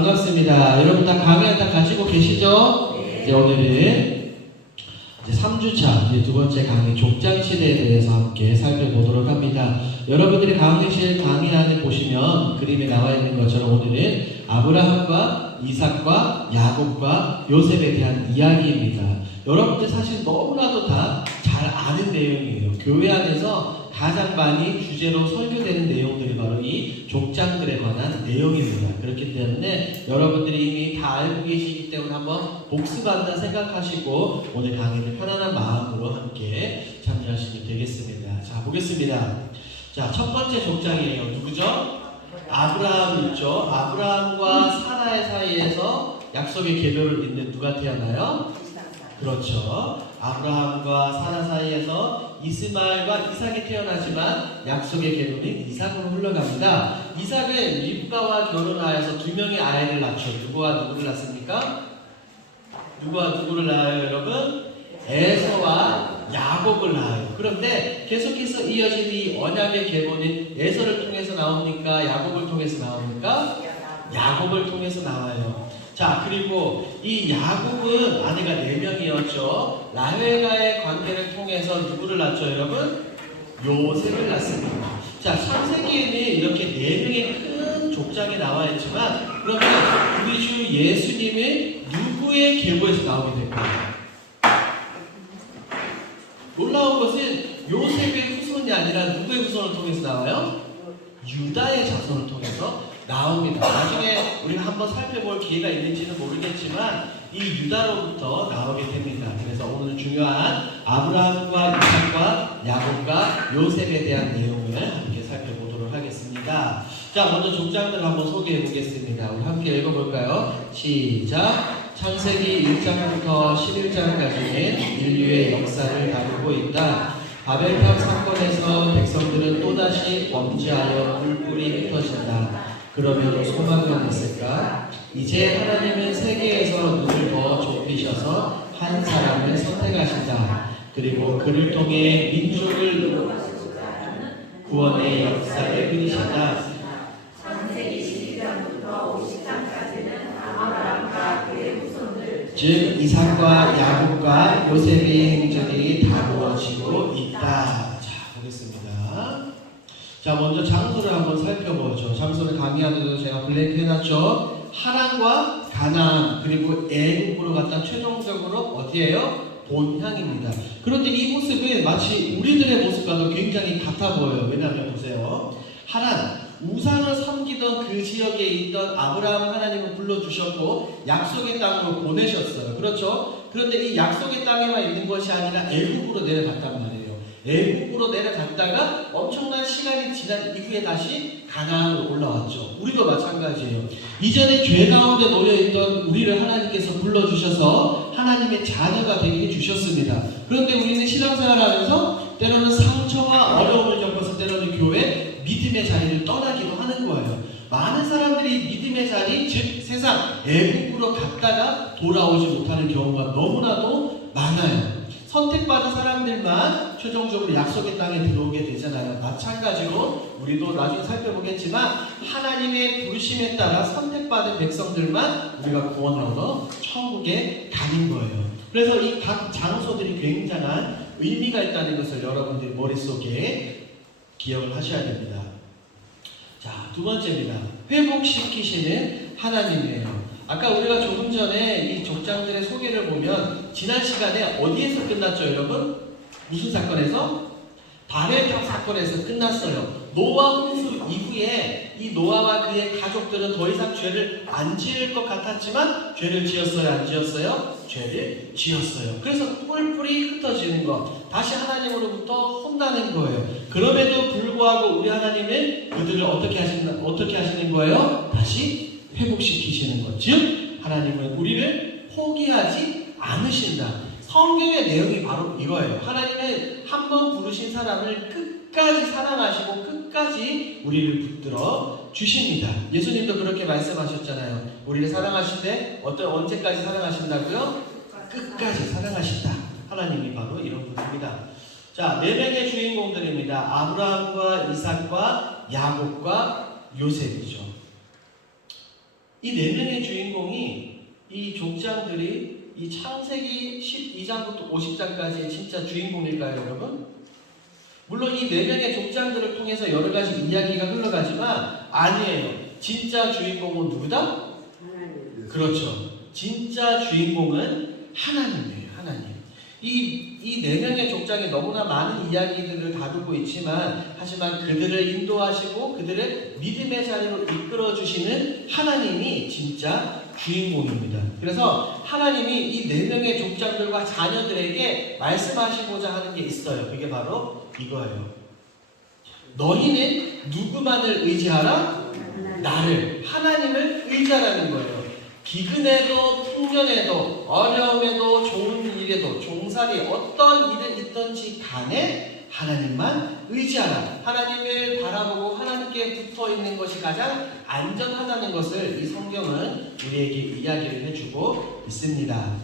반갑습니다. 여러분 다 강의 다 가지고 계시죠? 네. 이제 오늘은 이제 3주차 이제 두 번째 강의 족장시대에 대해서 함께 살펴보도록 합니다. 여러분들이 강의실 강의 안에 보시면 그림에 나와 있는 것처럼 오늘은 아브라함과 이삭과 야곱과 요셉에 대한 이야기입니다. 여러분들 사실 너무나도 다 잘 아는 내용이에요. 교회 안에서 가장 많이 주제로 설교되는 내용들이 바로 이 족장들에 관한 내용입니다. 그렇기 때문에 여러분들이 이미 다 알고 계시기 때문에 한번 복습한다 생각하시고 오늘 강의를 편안한 마음으로 함께 참여하시면 되겠습니다. 자, 보겠습니다. 자, 첫 번째 족장이에요. 누구죠? 아브라함 있죠? 아브라함과 사라의 사이에서 약속의 계별을 잇는 누가 태어나요? 그렇죠. 아브라함과 사라 사이에서 이스마엘과 이삭이 태어나지만 약속의 계보는 이삭으로 흘러갑니다. 이삭은 립가와 결혼하여서 두 명의 아이를 낳죠. 누구와 누구를 낳습니까? 누구와 누구를 낳아요, 여러분? 에서와 야곱을 낳아요. 그런데 계속해서 이어진 이 언약의 계보는 에서를 통해서 나옵니까? 야곱을 통해서 나옵니까? 야곱을 통해서 나와요. 자, 그리고 이 야곱은 아내가 4명이었죠. 라헬과의 관계를 통해서 누구를 낳죠, 여러분? 요셉을 낳습니다. 자, 창세기에는 이렇게 4명의 큰 족장이 나와 있지만 그러면 우리 주 예수님은 누구의 계보에서 나오게 될까요? 놀라운 것은 요셉의 후손이 아니라 누구의 후손을 통해서 나와요? 유다의 자손을 통해서 나옵니다. 나중에 우리가 한번 살펴볼 기회가 있는지는 모르겠지만 이 유다로부터 나오게 됩니다. 그래서 오늘 중요한 아브라함과 이삭과 야곱과 요셉에 대한 내용을 함께 살펴보도록 하겠습니다. 자, 먼저 족장들을 한번 소개해 보겠습니다. 우리 함께 읽어볼까요? 시작! 창세기 1장부터 11장까지는 인류의 역사를 다루고 있다. 바벨탑 사건에서 백성들은 또다시 범죄하여 뿔뿔이 흩어진다. 그러면 소망은 있을까? 이제 하나님은 세계에서 눈을 더 좁히셔서 한 사람을 선택하신다. 그리고 그를 통해 민족을 구원의 역사를 그리신다. 창세기 12장부터 50장까지는 아브라함과 그의 후손들 즉 이삭과 야곱과 요셉의 행적이 다루어지고 있다. 자, 보겠습니다. 자, 먼저 장소를 한번 살펴보죠. 장소를 강의하면서 제가 블랙 해놨죠. 하란과 가나안 그리고 애굽으로 갔다 최종적으로 어디예요? 본향입니다. 그런데 이 모습은 마치 우리들의 모습과도 굉장히 같아 보여요. 왜냐하면 보세요. 하란, 우상을 섬기던 그 지역에 있던 아브라함 하나님을 불러주셨고 약속의 땅으로 보내셨어요. 그렇죠? 그런데 이 약속의 땅에만 있는 것이 아니라 애굽으로 내려갔단 말이에요. 애국으로 내려갔다가 엄청난 시간이 지난 이후에 다시 가나안으로 올라왔죠. 우리도 마찬가지예요. 이전에 죄 가운데 놓여있던 우리를 하나님께서 불러주셔서 하나님의 자녀가 되게 해주셨습니다. 그런데 우리는 신앙생활하면서 때로는 상처와 어려움을 겪어서 때로는 교회 믿음의 자리를 떠나기도 하는 거예요. 많은 사람들이 믿음의 자리, 즉 세상 애국으로 갔다가 돌아오지 못하는 경우가 너무나도 많아요. 선택받은 사람들만 최종적으로 약속의 땅에 들어오게 되잖아요. 마찬가지로 우리도 나중에 살펴보겠지만 하나님의 부르심에 따라 선택받은 백성들만 우리가 구원을 얻어 천국에 가는 거예요. 그래서 이 각 장소들이 굉장한 의미가 있다는 것을 여러분들이 머릿속에 기억을 하셔야 됩니다. 자, 두 번째입니다. 회복시키시는 하나님이에요. 아까 우리가 조금 전에 이 족장들의 소개를 보면 지난 시간에 어디에서 끝났죠, 여러분? 무슨 사건에서? 바벨탑 사건에서 끝났어요. 노아 홍수 이후에 이 노아와 그의 가족들은 더 이상 죄를 안 지을 것 같았지만 죄를 지었어요, 안 지었어요? 죄를 지었어요. 그래서 뿔뿔이 흩어지는 것, 다시 하나님으로부터 혼나는 거예요. 그럼에도 불구하고 우리 하나님은 그들을 어떻게 하시는 거예요? 다시 회복시키시는 것. 즉 하나님은 우리를 포기하지 않으신다. 성경의 내용이 바로 이거예요. 하나님은 한 번 부르신 사람을 끝까지 사랑하시고 끝까지 우리를 붙들어 주십니다. 예수님도 그렇게 말씀하셨잖아요. 우리를 사랑하신데 언제까지 사랑하신다고요? 끝까지 사랑하신다. 하나님이 바로 이런 분입니다. 자, 4명의 주인공들입니다. 아브라함과 이삭과 야곱과 요셉이죠. 이 네 명의 주인공이 이 족장들이 이 창세기 12장부터 50장까지의 진짜 주인공일까요, 여러분? 물론 이 네 명의 족장들을 통해서 여러 가지 이야기가 흘러가지만 아니에요. 진짜 주인공은 누구다? 하나님. 그렇죠. 진짜 주인공은 하나님이에요. 하나님. 이 네 명의 족장이 너무나 많은 이야기들을 다루고 있지만 하지만 그들을 인도하시고 그들을 믿음의 자리로 이끌어 주시는 하나님이 진짜 주인공입니다. 그래서 하나님이 이 네 명의 족장들과 자녀들에게 말씀하시고자 하는 게 있어요. 그게 바로 이거예요. 너희는 누구만을 의지하라? 나를, 하나님을 의지하라는 거예요. 기근에도 풍년에도 어려움에도 좋은 일에도 종살이 어떤 일은 있든지 간에 하나님만 의지하라. 하나님을 바라보고 하나님께 붙어 있는 것이 가장 안전하다는 것을 이 성경은 우리에게 이야기를 해주고 있습니다.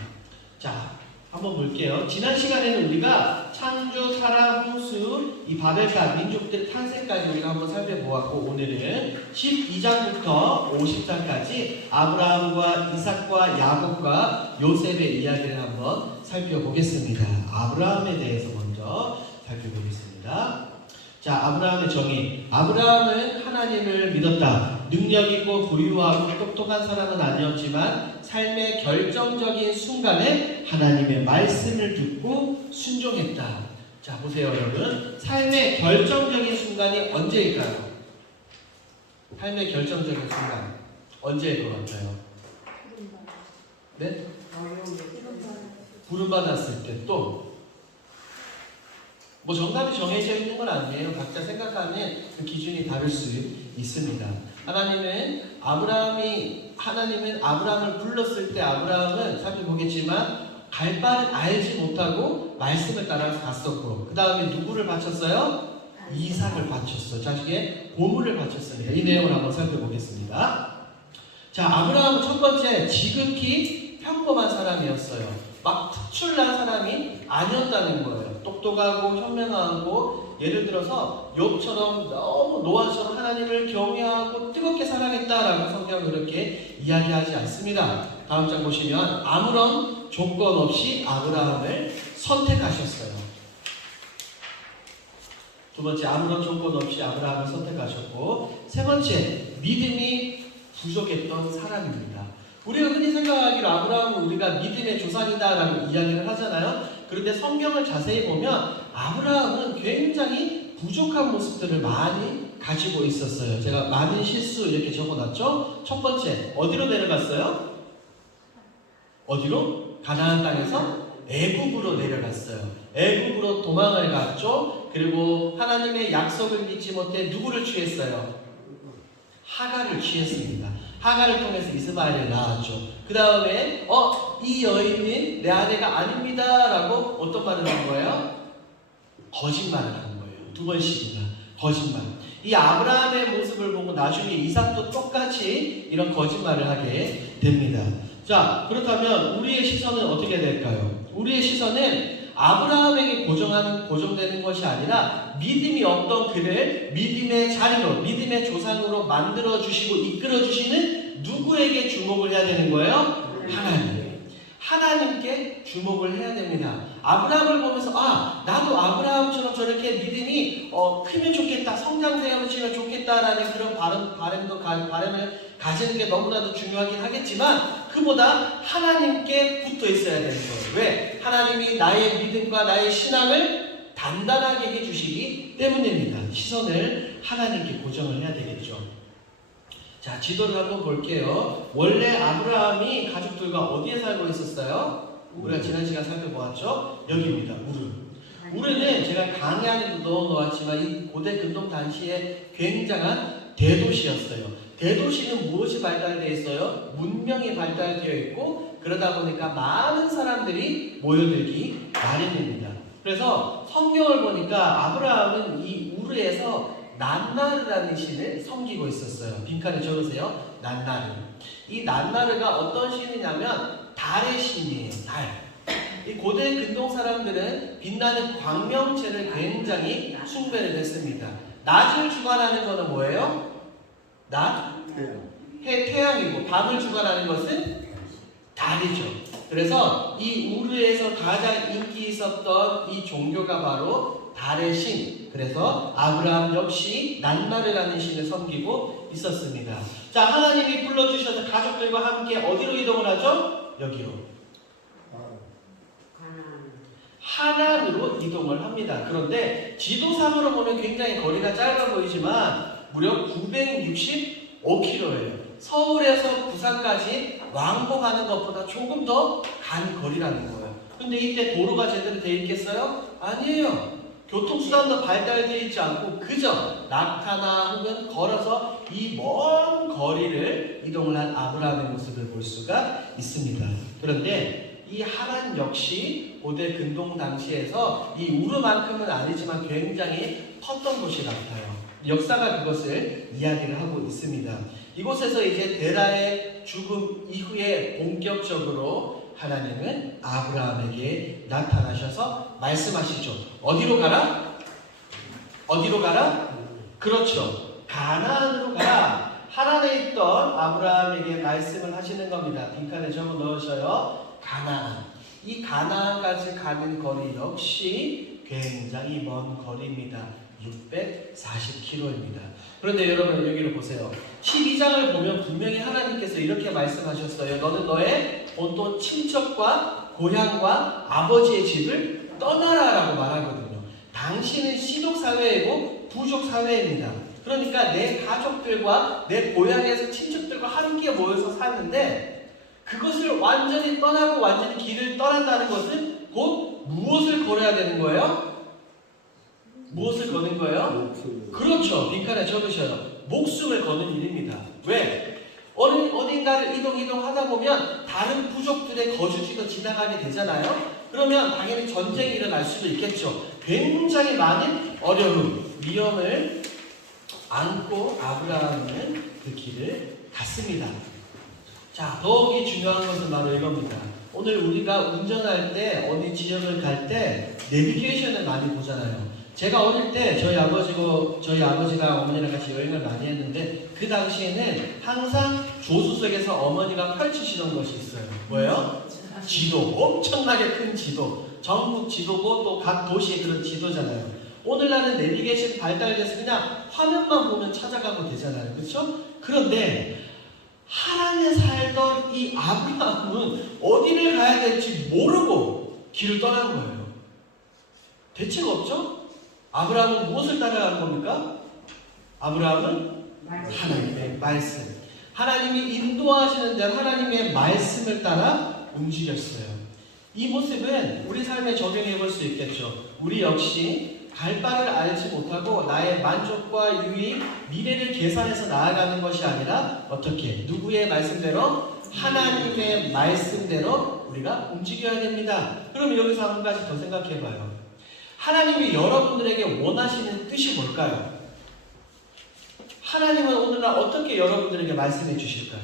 자, 한번 볼게요. 지난 시간에는 우리가 창조, 타락, 홍수, 이 바벨탑, 민족들 탄생까지 우리가 한번 살펴보았고 오늘은 12장부터 50장까지 아브라함과 이삭과 야곱과 요셉의 이야기를 한번 살펴보겠습니다. 아브라함에 대해서 먼저 살펴보겠습니다. 자, 아브라함의 정의. 아브라함은 하나님을 믿었다. 능력 있고 부유하고 똑똑한 사람은 아니었지만 삶의 결정적인 순간에 하나님의 말씀을 듣고 순종했다. 자, 보세요, 여러분. 삶의 결정적인 순간이 언제일까요? 삶의 결정적인 순간. 언제일 것 같아요? 네? 부름받았을 때 또. 뭐 정답이 정해져 있는 건 아니에요. 각자 생각하는 그 기준이 다를 수 있습니다. 하나님은 아브라함을 불렀을 때 아브라함은 살펴보겠지만 갈 바를 알지 못하고 말씀을 따라서 갔었고 그 다음에 누구를 바쳤어요? 이삭을 바쳤어요. 자식의 보물을 바쳤습니다. 이 내용을 한번 살펴보겠습니다. 자, 아브라함은 첫 번째 지극히 평범한 사람이었어요. 막 특출난 사람이 아니었다는 거예요. 똑똑하고 현명하고 예를 들어서 욥처럼 너무 노아처럼 하나님을 경외하고 뜨겁게 사랑했다라고 성경은 그렇게 이야기하지 않습니다. 다음 장 보시면 아무런 조건 없이 아브라함을 선택하셨어요. 두 번째, 아무런 조건 없이 아브라함을 선택하셨고 세 번째, 믿음이 부족했던 사람입니다. 우리가 흔히 생각하기로 아브라함은 우리가 믿음의 조상이다라고 이야기를 하잖아요. 그런데 성경을 자세히 보면 아브라함은 굉장히 부족한 모습들을 많이 가지고 있었어요. 제가 많은 실수 이렇게 적어놨죠. 첫 번째, 어디로 내려갔어요? 어디로? 가나안 땅에서 애굽으로 내려갔어요. 애굽으로 도망을 갔죠. 그리고 하나님의 약속을 믿지 못해 누구를 취했어요? 하갈을 취했습니다. 하갈을 통해서 이스마엘을 낳았죠. 그 다음에 이 여인은 내 아내가 아닙니다 라고 어떤 말을 한 거예요? 거짓말을 한 거예요. 두 번씩이나 거짓말. 이 아브라함의 모습을 보고 나중에 이삭도 똑같이 이런 거짓말을 하게 됩니다. 자, 그렇다면 우리의 시선은 어떻게 될까요? 우리의 시선은 아브라함에게 고정되는 것이 아니라 믿음이 없던 그를 믿음의 자리로, 믿음의 조상으로 만들어주시고 이끌어주시는 누구에게 주목을 해야 되는 거예요? 하나님. 하나님께 주목을 해야 됩니다. 아브라함을 보면서 나도 아브라함처럼 저렇게 믿음이 크면 좋겠다, 성장되면 좋겠다라는 그런 바람을 가지는 게 너무나도 중요하긴 하겠지만 그보다 하나님께 붙어 있어야 되는 거예요. 왜? 하나님이 나의 믿음과 나의 신앙을 단단하게 해주시기 때문입니다. 시선을 하나님께 고정을 해야 되겠죠. 자, 지도를 한번 볼게요. 원래 아브라함이 가족들과 어디에 살고 있었어요? 우리가 지난 시간 살펴보았죠? 여기입니다. 우르는 제가 강의 안에도 넣어놓았지만 이 고대 근동 당시에 굉장한 대도시였어요. 대도시는 무엇이 발달되어 있어요? 문명이 발달되어 있고 그러다 보니까 많은 사람들이 모여들기 마련입니다. 그래서 성경을 보니까 아브라함은 이 우르에서 난나르라는 신을 섬기고 있었어요. 빈칸에 적으세요. 난나르. 이 난나르가 어떤 신이냐면 달의 신이에요. 달. 이 고대 근동 사람들은 빛나는 광명체를 굉장히 숭배를 했습니다. 낮을 주관하는 것은 뭐예요? 낮? 태양이고 밤을 주관하는 것은 달이죠. 그래서 이 우르에서 가장 인기 있었던 이 종교가 바로 달의 신. 그래서 아브라함 역시 난나르라는 신을 섬기고 있었습니다. 자, 하나님이 불러주셔서 가족들과 함께 어디로 이동을 하죠? 여기로. 하나안으로 이동을 합니다. 그런데 지도상으로 보면 굉장히 거리가 짧아 보이지만 무려 965km예요. 서울에서 부산까지 왕복하는 것보다 조금 더 간 거리라는 거예요. 근데 이때 도로가 제대로 돼 있겠어요? 아니에요. 교통수단도 발달되어 있지 않고 그저 낙타나 혹은 걸어서 이 먼 거리를 이동을 한 아브라함의 모습을 볼 수가 있습니다. 그런데 이 하란 역시 고대 근동 당시에서 이 우르만큼은 아니지만 굉장히 컸던 곳이 같아요. 역사가 그것을 이야기를 하고 있습니다. 이곳에서 이제 데라의 죽음 이후에 본격적으로 하나님은 아브라함에게 나타나셔서 말씀하시죠. 어디로 가라? 어디로 가라? 그렇죠. 가나안으로 가라. 하란에 있던 아브라함에게 말씀을 하시는 겁니다. 빈칸에 적어 넣으셔요. 가나안. 이 가나안까지 가는 거리 역시 굉장히 먼 거리입니다. 640km입니다. 그런데 여러분 여기를 보세요. 12장을 보면 분명히 하나님께서 이렇게 말씀하셨어요. 너는 너의 본토 친척과 고향과 아버지의 집을 떠나라라고 말하거든요. 당신은 시독사회이고 부족사회입니다. 그러니까 내 가족들과 내 고향에서 친척들과 함께 모여서 사는데 그것을 완전히 떠나고 완전히 길을 떠난다는 것은 곧 무엇을 걸어야 되는 거예요? 무엇을 거는 거예요? 그렇죠. 빈칸에 적으셔요. 목숨을 거는 일입니다. 왜? 어딘가를 이동하다 보면 다른 부족들의 거주지도 지나가게 되잖아요. 그러면 당연히 전쟁이 일어날 수도 있겠죠. 굉장히 많은 어려움, 위험을 안고 아브라함은 그 길을 갔습니다. 자, 더욱이 중요한 것은 바로 이겁니다. 오늘 우리가 운전할 때 어디 지역을 갈 때 내비게이션을 많이 보잖아요. 제가 어릴 때 저희 아버지가 어머니랑 같이 여행을 많이 했는데 그 당시에는 항상 조수석에서 어머니가 펼치시던 것이 있어요. 뭐예요? 지도. 엄청나게 큰 지도. 전국 지도고 또 각 도시의 그런 지도잖아요. 오늘날은 내비게이션 발달돼서 그냥 화면만 보면 찾아가면 되잖아요. 그렇죠? 그런데 하란에 살던 이 아브라함은 어디를 가야 될지 모르고 길을 떠난 거예요. 대책 없죠? 아브라함은 무엇을 따라간 겁니까? 아브라함은 하나님의 말씀. 하나님이 인도하시는 대로 하나님의 말씀을 따라 움직였어요. 이 모습은 우리 삶에 적용해 볼 수 있겠죠. 우리 역시 갈 바를 알지 못하고 나의 만족과 유익, 미래를 계산해서 나아가는 것이 아니라 어떻게? 누구의 말씀대로? 하나님의 말씀대로 우리가 움직여야 됩니다. 그럼 여기서 한 가지 더 생각해 봐요. 하나님이 여러분들에게 원하시는 뜻이 뭘까요? 하나님은 오늘날 어떻게 여러분들에게 말씀해 주실까요?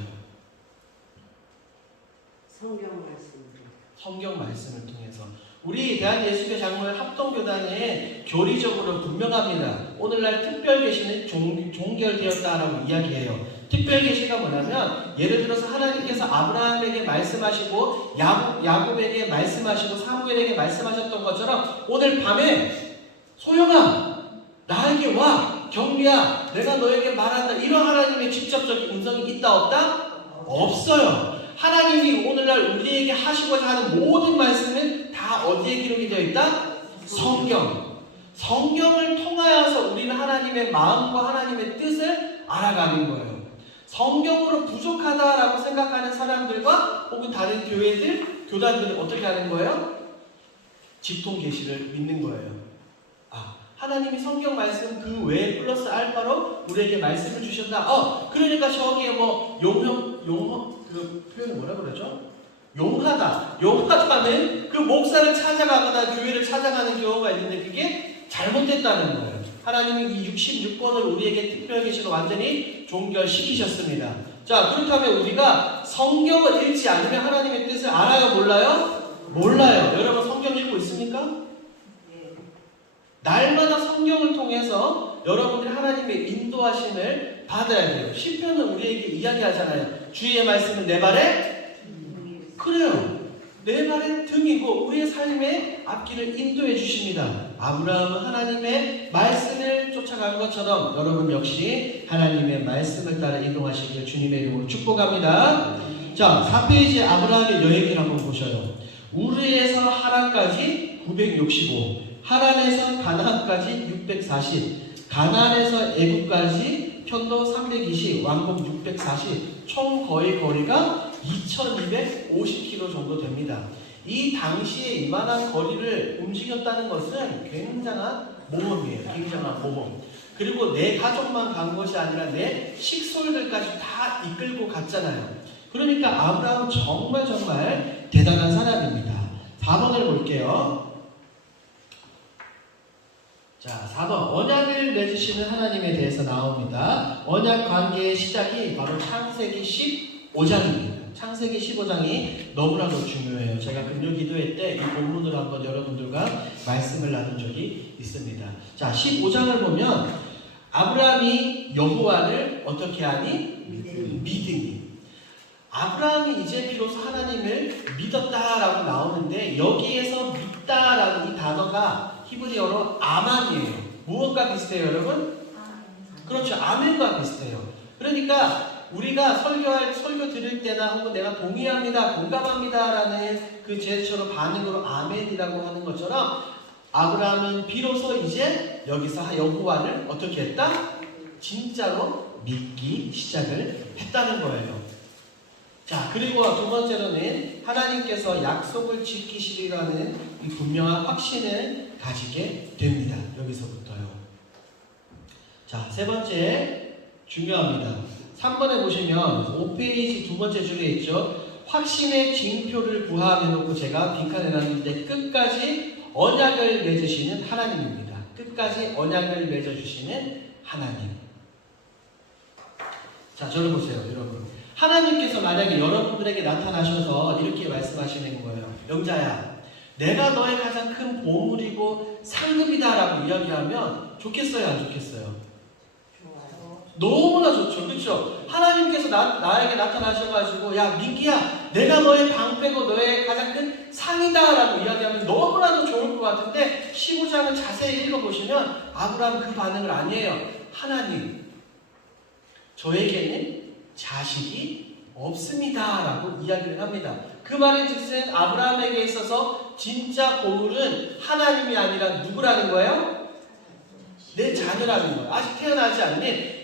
성경 말씀을 통해서. 우리 대한예수교 장로회 합동교단에 교리적으로 분명합니다. 오늘날 특별계시는 종결되었다라고 이야기해요. 특별계시가 뭐냐면 예를 들어서 하나님께서 아브라함에게 말씀하시고 야곱에게 말씀하시고 사무엘에게 말씀하셨던 것처럼 오늘 밤에 소영아 나에게 와 경리야 내가 너에게 말한다 이런 하나님의 직접적인 음성이 있다 없다? 없어요. 하나님이 오늘날 우리에게 하시고자 하는 모든 말씀은 다 어디에 기록이 되어 있다? 성경. 성경을 통하여서 우리는 하나님의 마음과 하나님의 뜻을 알아가는 거예요. 성경으로 부족하다라고 생각하는 사람들과 혹은 다른 교회들, 교단들은 어떻게 하는 거예요? 직통 계시를 믿는 거예요. 하나님이 성경 말씀 그 외에 플러스 알파로 우리에게 말씀을 주셨다. 그러니까 저기에 뭐 그 표현은 뭐라 그러죠? 용하다는 그 목사를 찾아가거나 교회를 찾아가는 경우가 있는데 그게 잘못됐다는 거예요. 하나님이 이 66권을 우리에게 특별 계시로 완전히 종결시키셨습니다. 자, 그렇다면 우리가 성경을 읽지 않으면 하나님의 뜻을 알아요? 몰라요? 몰라요. 여러분 성경 읽고 있습니까? 날마다 성경을 통해서 여러분들이 하나님의 인도하심을 받아야 돼요. 시편은 우리에게 이야기하잖아요. 주의 말씀은 내 발에 그래요. 내 발의 등이고 우리의 삶의 앞길을 인도해 주십니다. 아브라함은 하나님의 말씀을 쫓아간 것처럼 여러분 역시 하나님의 말씀을 따라 이동하시길 주님의 이름으로 축복합니다. 자, 4페이지에 아브라함의 여행기를 한번 보셔요. 우르에서 하란까지 965, 하란에서 가나안까지 640, 가나안에서 애굽까지 편도 320, 왕복 640, 총 거의 거리가 2250km 정도 됩니다. 이 당시에 이만한 거리를 움직였다는 것은 굉장한 모험이에요. 굉장한 모험. 그리고 내 가족만 간 것이 아니라 내 식솔들까지 다 이끌고 갔잖아요. 그러니까 아브라함은 정말 대단한 사람입니다. 4번을 볼게요. 자, 4번 언약을 맺으시는 하나님에 대해서 나옵니다. 언약 관계의 시작이 바로 창세기 15장입니다. 창세기 15장이 너무나도 중요해요. 제가 금요 기도회 때 이 본문을 한번 여러분들과 말씀을 나눈 적이 있습니다. 자, 15장을 보면 아브라함이 여호와를 어떻게 하니? 믿으니. 아브라함이 이제 비로소 하나님을 믿었다라고 나오는데 여기에서 믿다라는 이 단어가 히브리어로 아만이에요. 무엇과 비슷해요, 여러분? 그렇죠. 아멘과 비슷해요. 그러니까 우리가 설교 들을 때나 혹은 내가 동의합니다, 공감합니다라는 그 제스처로 반응으로 아멘이라고 하는 것처럼 아브라함은 비로소 이제 여기서 여호와를 어떻게 했다? 진짜로 믿기 시작을 했다는 거예요. 자, 그리고 두 번째로는 하나님께서 약속을 지키시리라는 이 분명한 확신을 가지게 됩니다. 여기서부터요. 자, 세 번째 중요합니다. 3번에 보시면 5페이지 두 번째 줄에 있죠. 확신의 징표를 구하해놓고 제가 빈칸해놨는데 끝까지 언약을 맺으시는 하나님입니다. 끝까지 언약을 맺어주시는 하나님. 자, 저를 보세요, 여러분. 하나님께서 만약에 여러분들에게 나타나셔서 이렇게 말씀하시는 거예요. 영자야, 내가 너의 가장 큰 보물이고 상급이다라고 이야기하면 좋겠어요, 안 좋겠어요? 좋아요. 너무나 좋죠, 그렇죠? 하나님께서 나에게 나타나셔가지고 야 민기야, 내가 너의 방패고 너의 가장 큰 상이다라고 이야기하면 너무나도 좋을 것 같은데 15장을 자세히 읽어보시면 아브라함은 그 반응을 아니에요. 하나님, 저에게는 자식이 없습니다 라고 이야기를 합니다. 그 말인즉슨 아브라함에게 있어서 진짜 보물은 하나님이 아니라 누구라는 거예요? 내 자녀라는 거예요. 아직 태어나지 않는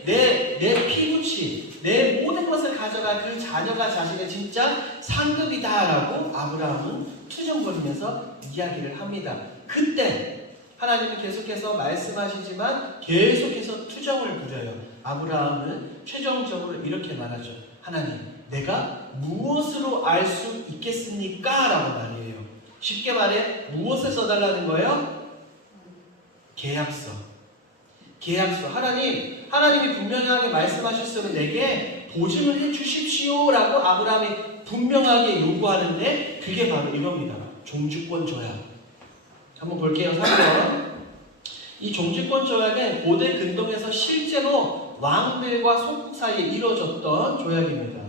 내 피부치, 내 모든 것을 가져가 그 자녀가 자신의 진짜 상급이다 라고 아브라함은 투정거리면서 이야기를 합니다. 그때 하나님은 계속해서 말씀하시지만 계속해서 투정을 부려요. 아브라함은 최종적으로 이렇게 말하죠. 하나님, 내가 무엇으로 알 수 있겠습니까? 라고 말이에요. 쉽게 말해 무엇을 써달라는 거예요? 계약서. 하나님이 분명하게 말씀하셨으면 내게 보증을 해주십시오 라고 아브라함이 분명하게 요구하는데 그게 바로 이겁니다. 종주권 조약. 한번 볼게요. 3번. 이 종주권 조약은 고대 근동에서 실제로 왕들과 소국 사이에 이루어졌던 조약입니다.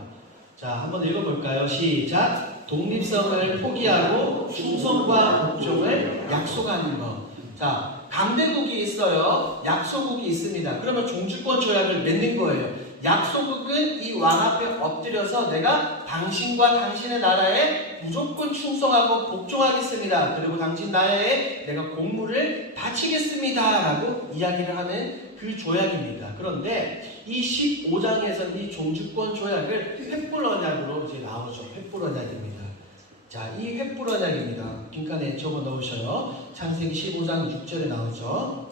자, 한번 읽어볼까요? 시작. 독립성을 포기하고 충성과 복종을 약속하는 것. 자, 강대국이 있어요. 약소국이 있습니다. 그러면 종주권 조약을 맺는 거예요. 약소국은 이 왕 앞에 엎드려서 내가 당신과 당신의 나라에 무조건 충성하고 복종하겠습니다. 그리고 당신 나라에 내가 공물을 바치겠습니다. 라고 이야기를 하는 그 조약입니다. 그런데 이 15장에서는 이 종주권 조약을 횃불 언약으로 이제 나오죠. 횃불 언약입니다. 자, 이 횃불 언약입니다. 빈칸에 적어 넣으셔요. 창세기 15장 6절에 나오죠.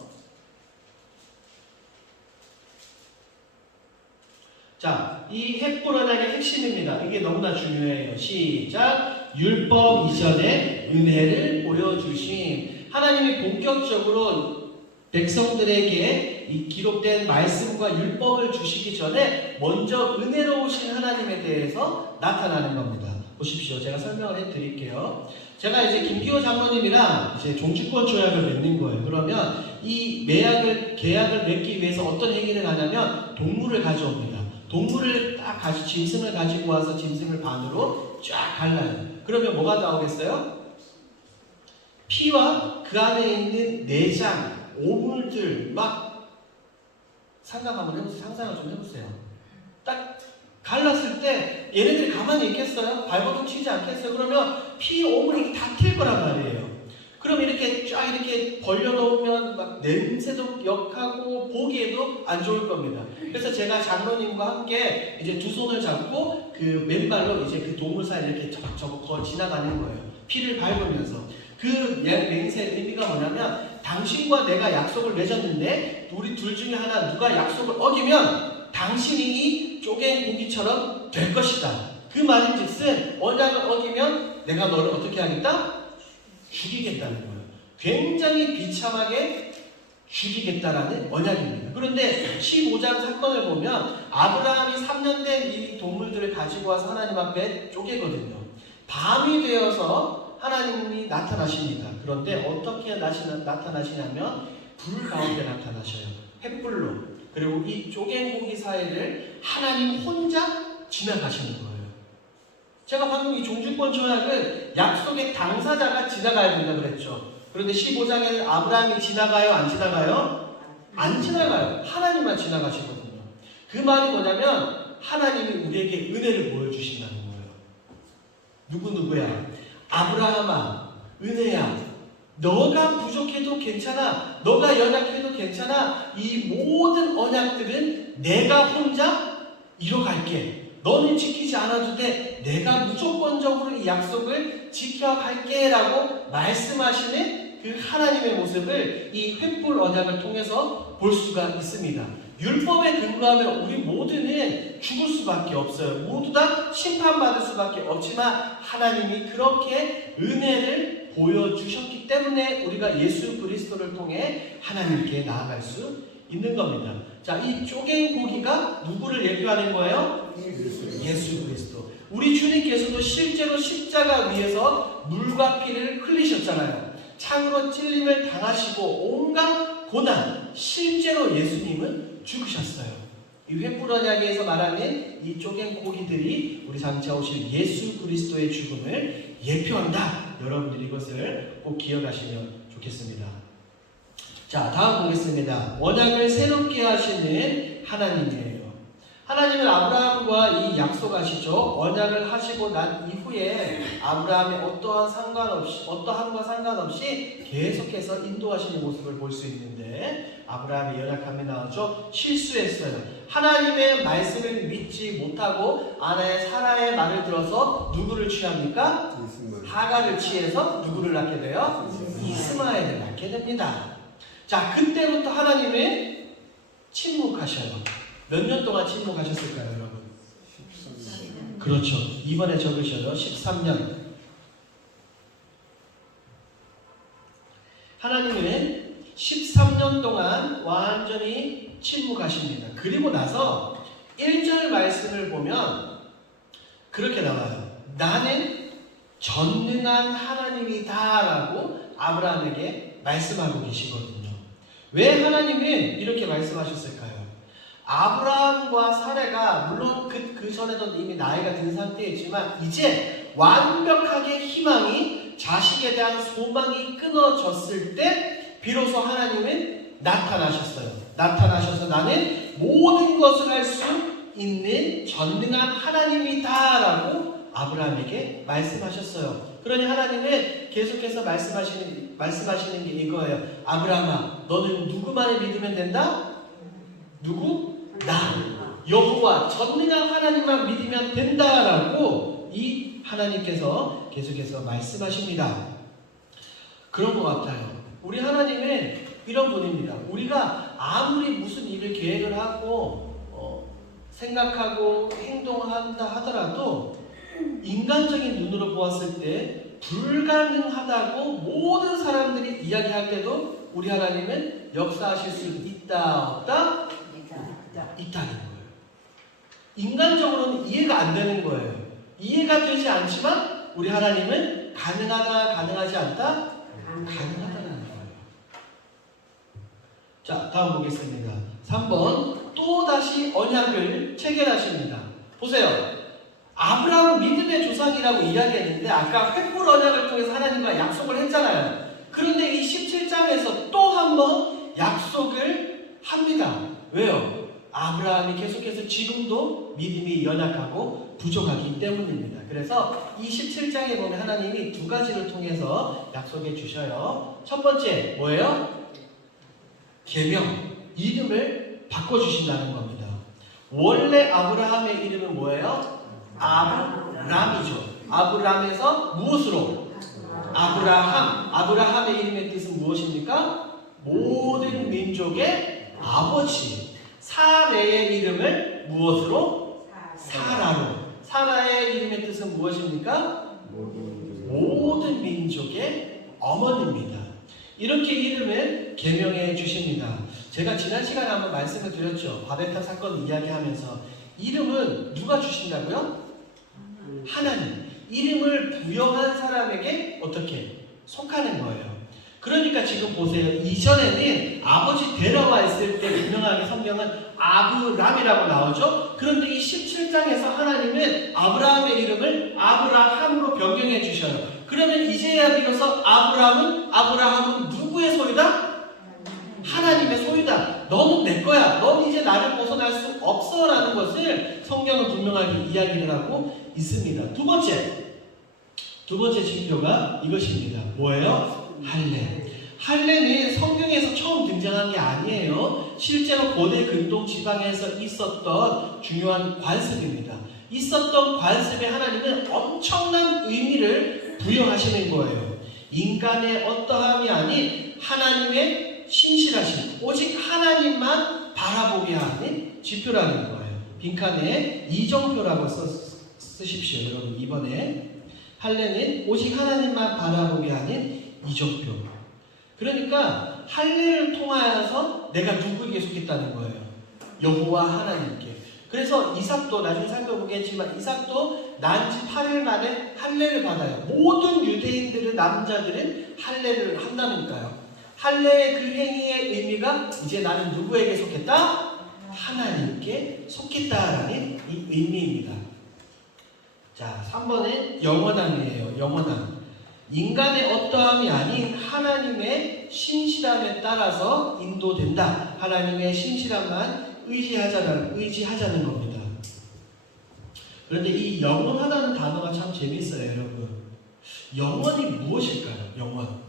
자, 이 횃불 언약의 핵심입니다. 이게 너무나 중요해요. 시작. 율법 이전에 은혜를 보여주심. 하나님이 본격적으로 백성들에게 이 기록된 말씀과 율법을 주시기 전에 먼저 은혜로우신 하나님에 대해서 나타나는 겁니다. 보십시오. 제가 설명을 해드릴게요. 제가 이제 김기호 장로님이랑 이제 종주권 조약을 맺는 거예요. 그러면 이 계약을 맺기 위해서 어떤 행위를 하냐면 동물을 가져옵니다. 동물을 딱 짐승을 가지고 와서 짐승을 반으로 쫙 갈라요. 그러면 뭐가 나오겠어요? 피와 그 안에 있는 내장, 오물들 막 상상을 좀 해보세요. 딱 갈랐을 때 얘네들이 가만히 있겠어요? 발버둥 치지 않겠어요? 그러면 피, 오물이 다 튈 거란 말이에요. 그럼 이렇게 쫙 이렇게 벌려놓으면 막 냄새도 역하고 보기에도 안 좋을 겁니다. 그래서 제가 장로님과 함께 이제 두 손을 잡고 그 맨발로 이제 그 동물 사이를 이렇게 저벅저벅 지나가는 거예요. 피를 밟으면서. 그 맹세의 의미가 뭐냐면 당신과 내가 약속을 맺었는데 우리 둘 중에 하나 누가 약속을 어기면 당신이 이 쪼갠 고기처럼 될 것이다. 그 말인즉슨 언약을 어기면 내가 너를 어떻게 하겠다? 죽이겠다는 거예요. 굉장히 비참하게 죽이겠다라는 언약입니다. 그런데 15장 사건을 보면 아브라함이 3년 된 이 동물들을 가지고 와서 하나님 앞에 쪼개거든요. 밤이 되어서 하나님이 나타나십니다. 그런데 어떻게 나타나시냐면 불 가운데 나타나셔요. 횃불로. 그리고 이 쪼갠 고기 사이를 하나님 혼자 지나가시는 거예요. 제가 방금 이 종주권 조약은 약속의 당사자가 지나가야 된다 그랬죠. 그런데 15장에는 아브라함이 지나가요? 안 지나가요? 안 지나가요. 하나님만 지나가시거든요. 그 말이 뭐냐면 하나님이 우리에게 은혜를 보여주신다는 거예요. 누구야? 아브라함아, 은혜야. 너가 부족해도 괜찮아. 너가 연약해도 괜찮아. 이 모든 언약들은 내가 혼자 이뤄갈게. 너는 지키지 않아도 돼. 내가 무조건적으로 이 약속을 지켜갈게 라고 말씀하시는 그 하나님의 모습을 이 횃불 언약을 통해서 볼 수가 있습니다. 율법에 근거하면 우리 모두는 죽을 수밖에 없어요. 모두 다 심판받을 수밖에 없지만 하나님이 그렇게 은혜를 보여주셨기 때문에 우리가 예수 그리스도를 통해 하나님께 나아갈 수 있는 겁니다. 자, 이 쪼갠 고기가 누구를 예표하는 거예요? 예수 그리스도. 우리 주님께서도 실제로 십자가 위에서 물과 피를 흘리셨잖아요. 창으로 찔림을 당하시고 온갖 고난, 실제로 예수님은 죽으셨어요. 이 횃불 언약에서 말하는 이 쪼갠 고기들이 우리 장차 오실 예수 그리스도의 죽음을 예표한다. 여러분들이 이것을 꼭 기억하시면 좋겠습니다. 자, 다음 보겠습니다. 언약을 새롭게 하시는 하나님이에요. 하나님은 아브라함과 이 약속하시죠. 언약을 하시고 난 이후에 아브라함이 어떠함과 상관없이 계속해서 인도하시는 모습을 볼 수 있는데 아브라함이 연약함이 나오죠. 실수했어요. 하나님의 말씀을 믿지 못하고 아내 사라의 말을 들어서 누구를 취합니까? 하갈을 취해서 누구를 낳게 돼요? 이스마엘을 낳게 됩니다. 자, 그때부터 하나님은 침묵하셔요. 몇 년 동안 침묵하셨을까요, 여러분? 13년. 그렇죠. 이번에 적으셔요. 13년. 하나님은 13년 동안 완전히 침묵하십니다. 그리고 나서 1절 말씀을 보면 그렇게 나와요. 나는 전능한 하나님이다 라고 아브라함에게 말씀하고 계시거든요. 왜 하나님은 이렇게 말씀하셨을까요? 아브라함과 사레가 물론 그 전에도 이미 나이가 든 상태였지만 이제 완벽하게 희망이 자식에 대한 소망이 끊어졌을 때 비로소 하나님은 나타나셨어요. 나타나셔서 나는 모든 것을 할 수 있는 전능한 하나님이다 라고 아브라함에게 말씀하셨어요. 그러니 하나님은 계속해서 말씀하시는 게 이거예요. 아브라함아, 너는 누구만을 믿으면 된다? 누구? 나, 여호와 전능한 하나님만 믿으면 된다라고 이 하나님께서 계속해서 말씀하십니다. 그런 것 같아요. 우리 하나님은 이런 분입니다. 우리가 아무리 무슨 일을 계획을 하고 생각하고 행동한다 하더라도 인간적인 눈으로 보았을 때 불가능하다고 모든 사람들이 이야기할 때도 우리 하나님은 역사하실 수 있다 없다? 있다는 거예요. 인간적으로는 이해가 안 되는 거예요. 이해가 되지 않지만 우리 하나님은 가능하다, 가능하지 않다? 가능하다는 거예요. 자, 다음 보겠습니다. 3번 또다시 언약을 체결하십니다. 보세요. 아브라함은 믿음의 조상이라고 이야기했는데 아까 횃불 언약을 통해서 하나님과 약속을 했잖아요. 그런데 이 17장에서 또 한 번 약속을 합니다. 왜요? 아브라함이 계속해서 지금도 믿음이 연약하고 부족하기 때문입니다. 그래서 이 17장에 보면 하나님이 두 가지를 통해서 약속해 주셔요. 첫 번째 뭐예요? 계명, 이름을 바꿔주신다는 겁니다. 원래 아브라함의 이름은 뭐예요? 아브람이죠. 아브람에서 무엇으로? 아브라함. 아브라함의 이름의 뜻은 무엇입니까? 모든 민족의 아버지. 사레의 이름을 무엇으로? 사라로. 사라의 이름의 뜻은 무엇입니까? 모든 민족의 어머니입니다. 이렇게 이름을 계명해 주십니다. 제가 지난 시간에 한번 말씀을 드렸죠. 바벨탑 사건 이야기하면서 이름은 누가 주신다고요? 하나님. 이름을 부여한 사람에게 어떻게? 속하는 거예요. 그러니까 지금 보세요. 이전에는 아버지 데려와 있을 때 분명하게 성경은 아브람이라고 나오죠. 그런데 이 17장에서 하나님은 아브라함의 이름을 아브라함으로 변경해 주셔요. 그러면 이제야 비로소 아브라함은 누구의 소유다? 하나님의 소유다. 너는 내 거야. 너는 이제 나를 벗어날 수 없어 라는 것을 성경은 분명하게 이야기를 하고 있습니다. 두 번째 징조가 이것입니다. 뭐예요? 할례. 할례는 성경에서 처음 등장한 게 아니에요. 실제로 고대 근동 지방에서 있었던 중요한 관습입니다. 있었던 관습에 하나님은 엄청난 의미를 부여하시는 거예요. 인간의 어떠함이 아닌 하나님의 신실하심, 오직 하나님만 바라보게 하는 지표라는 거예요. 빈칸에 이정표라고 쓰십시오. 여러분 이번에 할례는 오직 하나님만 바라보게 하는 이정표. 그러니까 할례를 통하여서 내가 누구에게 속했다는 거예요? 여호와 하나님께. 그래서 이삭도 나중에 살펴보겠지만 이삭도 난지 8일 만에 할례를 받아요. 모든 유대인들은 남자들은 할례를 한다니까요. 할례의 그 행위의 의미가 이제 나는 누구에게 속했다? 하나님께 속했다라는 이 의미입니다. 자, 3번은 영원함이에요. 영원함. 인간의 어떠함이 아닌 하나님의 신실함에 따라서 인도된다. 하나님의 신실함만 의지하자는 겁니다. 그런데 이 영원하다는 단어가 참 재밌어요, 여러분. 영원이 무엇일까요? 영원.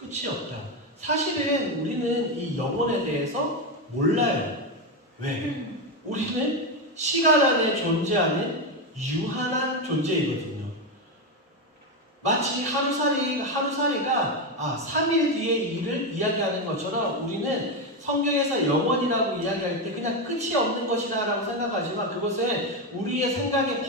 끝이 없다. 사실은 우리는 이 영원에 대해서 몰라요. 왜? 우리는 시간 안에 존재하는 유한한 존재이거든요. 마치 하루살이가 3일 뒤의 일을 이야기하는 것처럼 우리는 성경에서 영원이라고 이야기할 때 그냥 끝이 없는 것이다 라고 생각하지만 그것은 우리의 생각의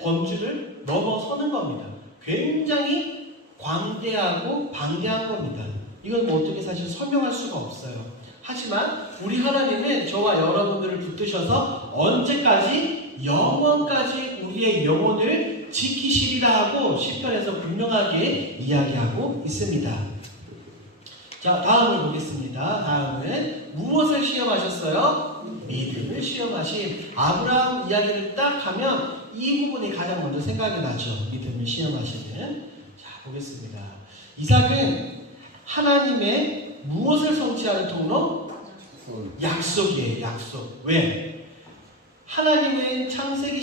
범주를 넘어서는 겁니다. 굉장히 광대하고 방대한 겁니다. 이건 뭐 어떻게 사실 설명할 수가 없어요. 하지만 우리 하나님은 저와 여러분들을 붙드셔서 언제까지? 영원까지 우리의 영혼을 지키시리라 하고 시편에서 분명하게 이야기하고 있습니다. 자, 다음을 보겠습니다. 다음은 무엇을 시험하셨어요? 믿음을 시험하신 아브라함 이야기를 딱 하면 이 부분이 가장 먼저 생각이 나죠. 믿음을 시험하시는. 자, 보겠습니다. 이삭은 하나님의 무엇을 성취하는 통로? 약속이에요. 약속. 왜? 하나님은 창세기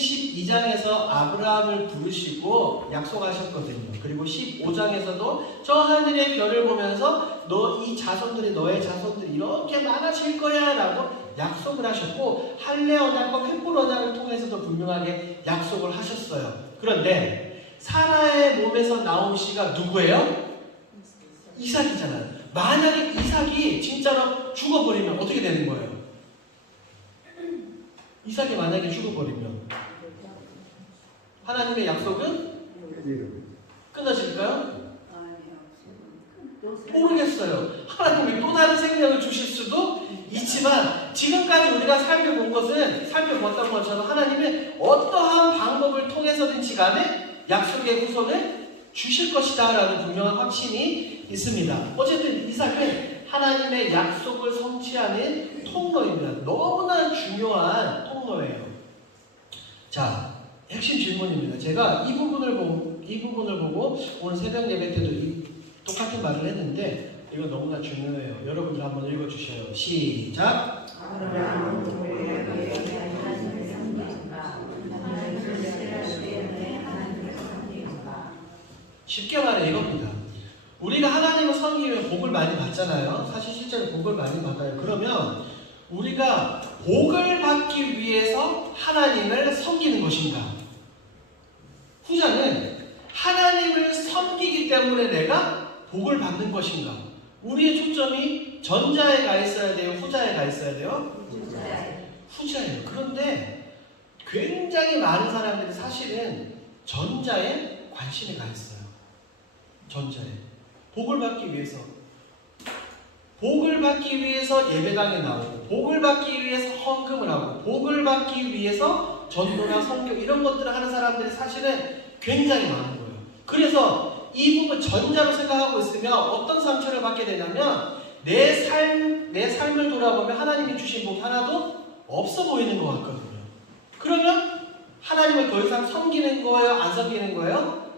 12장에서 아브라함을 부르시고 약속하셨거든요. 그리고 15장에서도 저 하늘의 별을 보면서 이 자손들이 너의 자손들이 이렇게 많아질 거야 라고 약속을 하셨고 할례 언약과 횃불 언약을 통해서도 분명하게 약속을 하셨어요. 그런데 사라의 몸에서 나온 씨가 누구예요? 이삭이잖아요. 만약에 이삭이 진짜로 죽어버리면 어떻게 되는 거예요? 이삭이 만약에 죽어버리면 하나님의 약속은 끝나실까요? 모르겠어요. 하나님이 또 다른 생명을 주실 수도 있지만 지금까지 우리가 살펴봤던 것처럼 하나님은 어떠한 방법을 통해서든지 간에 약속의 후손을 주실 것이다 라는 분명한 확신이 있습니다. 어쨌든 이삭은 하나님의 약속을 성취하는 통로입니다. 너무나 중요한 통로예요. 자, 핵심 질문입니다. 제가 이 부분을 보고 오늘 새벽 예배 때도 똑같은 말을 했는데 이거 너무나 중요해요. 여러분들 한번 읽어주셔요. 시작. 쉽게 말해 이겁니다. 우리가 하나님을 섬기면 복을 많이 받잖아요. 사실 실제로 복을 많이 받아요. 그러면 우리가 복을 받기 위해서 하나님을 섬기는 것인가? 후자는 하나님을 섬기기 때문에 내가 복을 받는 것인가? 우리의 초점이 전자에 가 있어야 돼요? 후자에 가 있어야 돼요? 후자예요. 그런데 굉장히 많은 사람들이 사실은 전자에 관심이 가 있어요. 전자에. 복을 받기 위해서 예배당에 나오고, 복을 받기 위해서 헌금을 하고, 복을 받기 위해서 전도나 선교 이런 것들을 하는 사람들이 사실은 굉장히 많은 거예요. 그래서 이 부분 전자로 생각하고 있으면 어떤 상처를 받게 되냐면 내 삶을 돌아보면 하나님이 주신 복 하나도 없어 보이는 것 같거든요. 그러면 하나님을 더 이상 섬기는 거예요? 안 섬기는 거예요?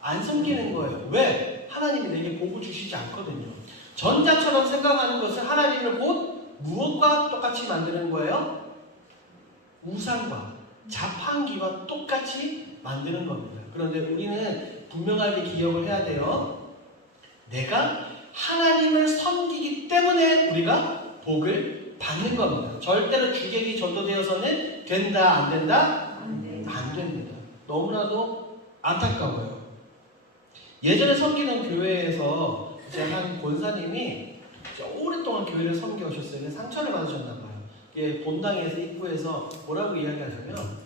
안 섬기는 거예요. 왜? 하나님이 내게 복을 주시지 않거든요. 전자처럼 생각하는 것은 하나님을 곧 무엇과 똑같이 만드는 거예요? 우상과 자판기와 똑같이 만드는 겁니다. 그런데 우리는 분명하게 기억을 해야 돼요. 내가 하나님을 섬기기 때문에 우리가 복을 받는 겁니다. 절대로 주객이 전도되어서는 된다, 안 된다? 안 됩니다. 너무나도 안타까워요. 예전에 섬기는 교회에서 이제 한 권사님이 오랫동안 교회를 섬겨 오셨어요. 상처를 받으셨나 봐요. 본당에서 입구에서 뭐라고 이야기하냐면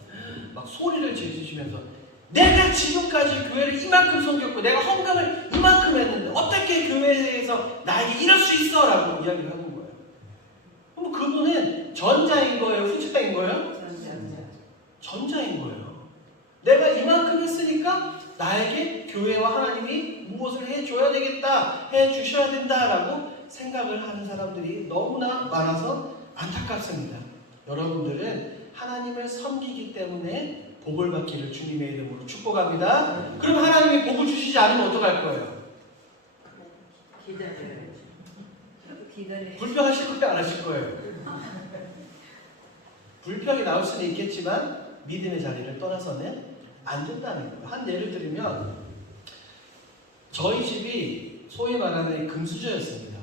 막 소리를 지르시면서 내가 지금까지 교회를 이만큼 섬겼고 내가 헌금을 이만큼 했는데 어떻게 교회에서 나에게 이럴 수 있어? 라고 이야기를 하는 거예요. 그럼 그분은 전자인 거예요? 후자인 거예요? 전자인 거예요. 내가 이만큼 했으니까 나에게 교회와 하나님이 무엇을 해줘야 되겠다, 해주셔야 된다라고 생각을 하는 사람들이 너무나 많아서 안타깝습니다. 여러분들은 하나님을 섬기기 때문에 복을 받기를 주님의 이름으로 축복합니다. 그럼 하나님이 복을 주시지 않으면 어떡할 거예요? 기다려요. 불평하실 거예요? 안 하실 거예요? 불평이 나올 수는 있겠지만 믿음의 자리를 떠나서는 안 된다는 거예요. 한 예를 들면 저희 집이 소위 말하는 금수저였습니다.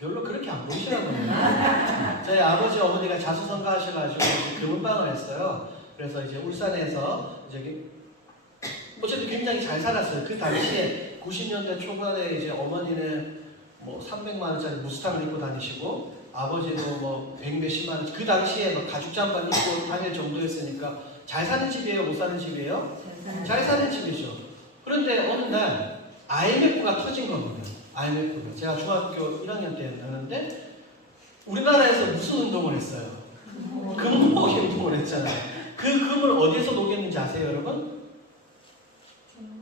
별로 그렇게 안 보이시나 보네요. 저희 아버지 어머니가 자수성가 하셔가지고 금은방을 했어요. 그래서 이제 울산에서 어쨌든 굉장히 잘 살았어요. 그 당시에 90년대 초반에 이제 어머니는 뭐 300만 원짜리 무스탕을 입고 다니시고 아버지도 뭐 100몇십만 원, 그 당시에 뭐 가죽 잠바 입고 다닐 정도였으니까 잘 사는 집이에요? 못 사는 집이에요? 잘 사는 집이죠. 그런데 어느 날 IMF가 터진 겁니다. IMF가. 제가 중학교 1학년 때였는데 우리나라에서 무슨 운동을 했어요? 금 모으기 운동을 했잖아요. 그 금을 어디에서 녹였는지 아세요, 여러분?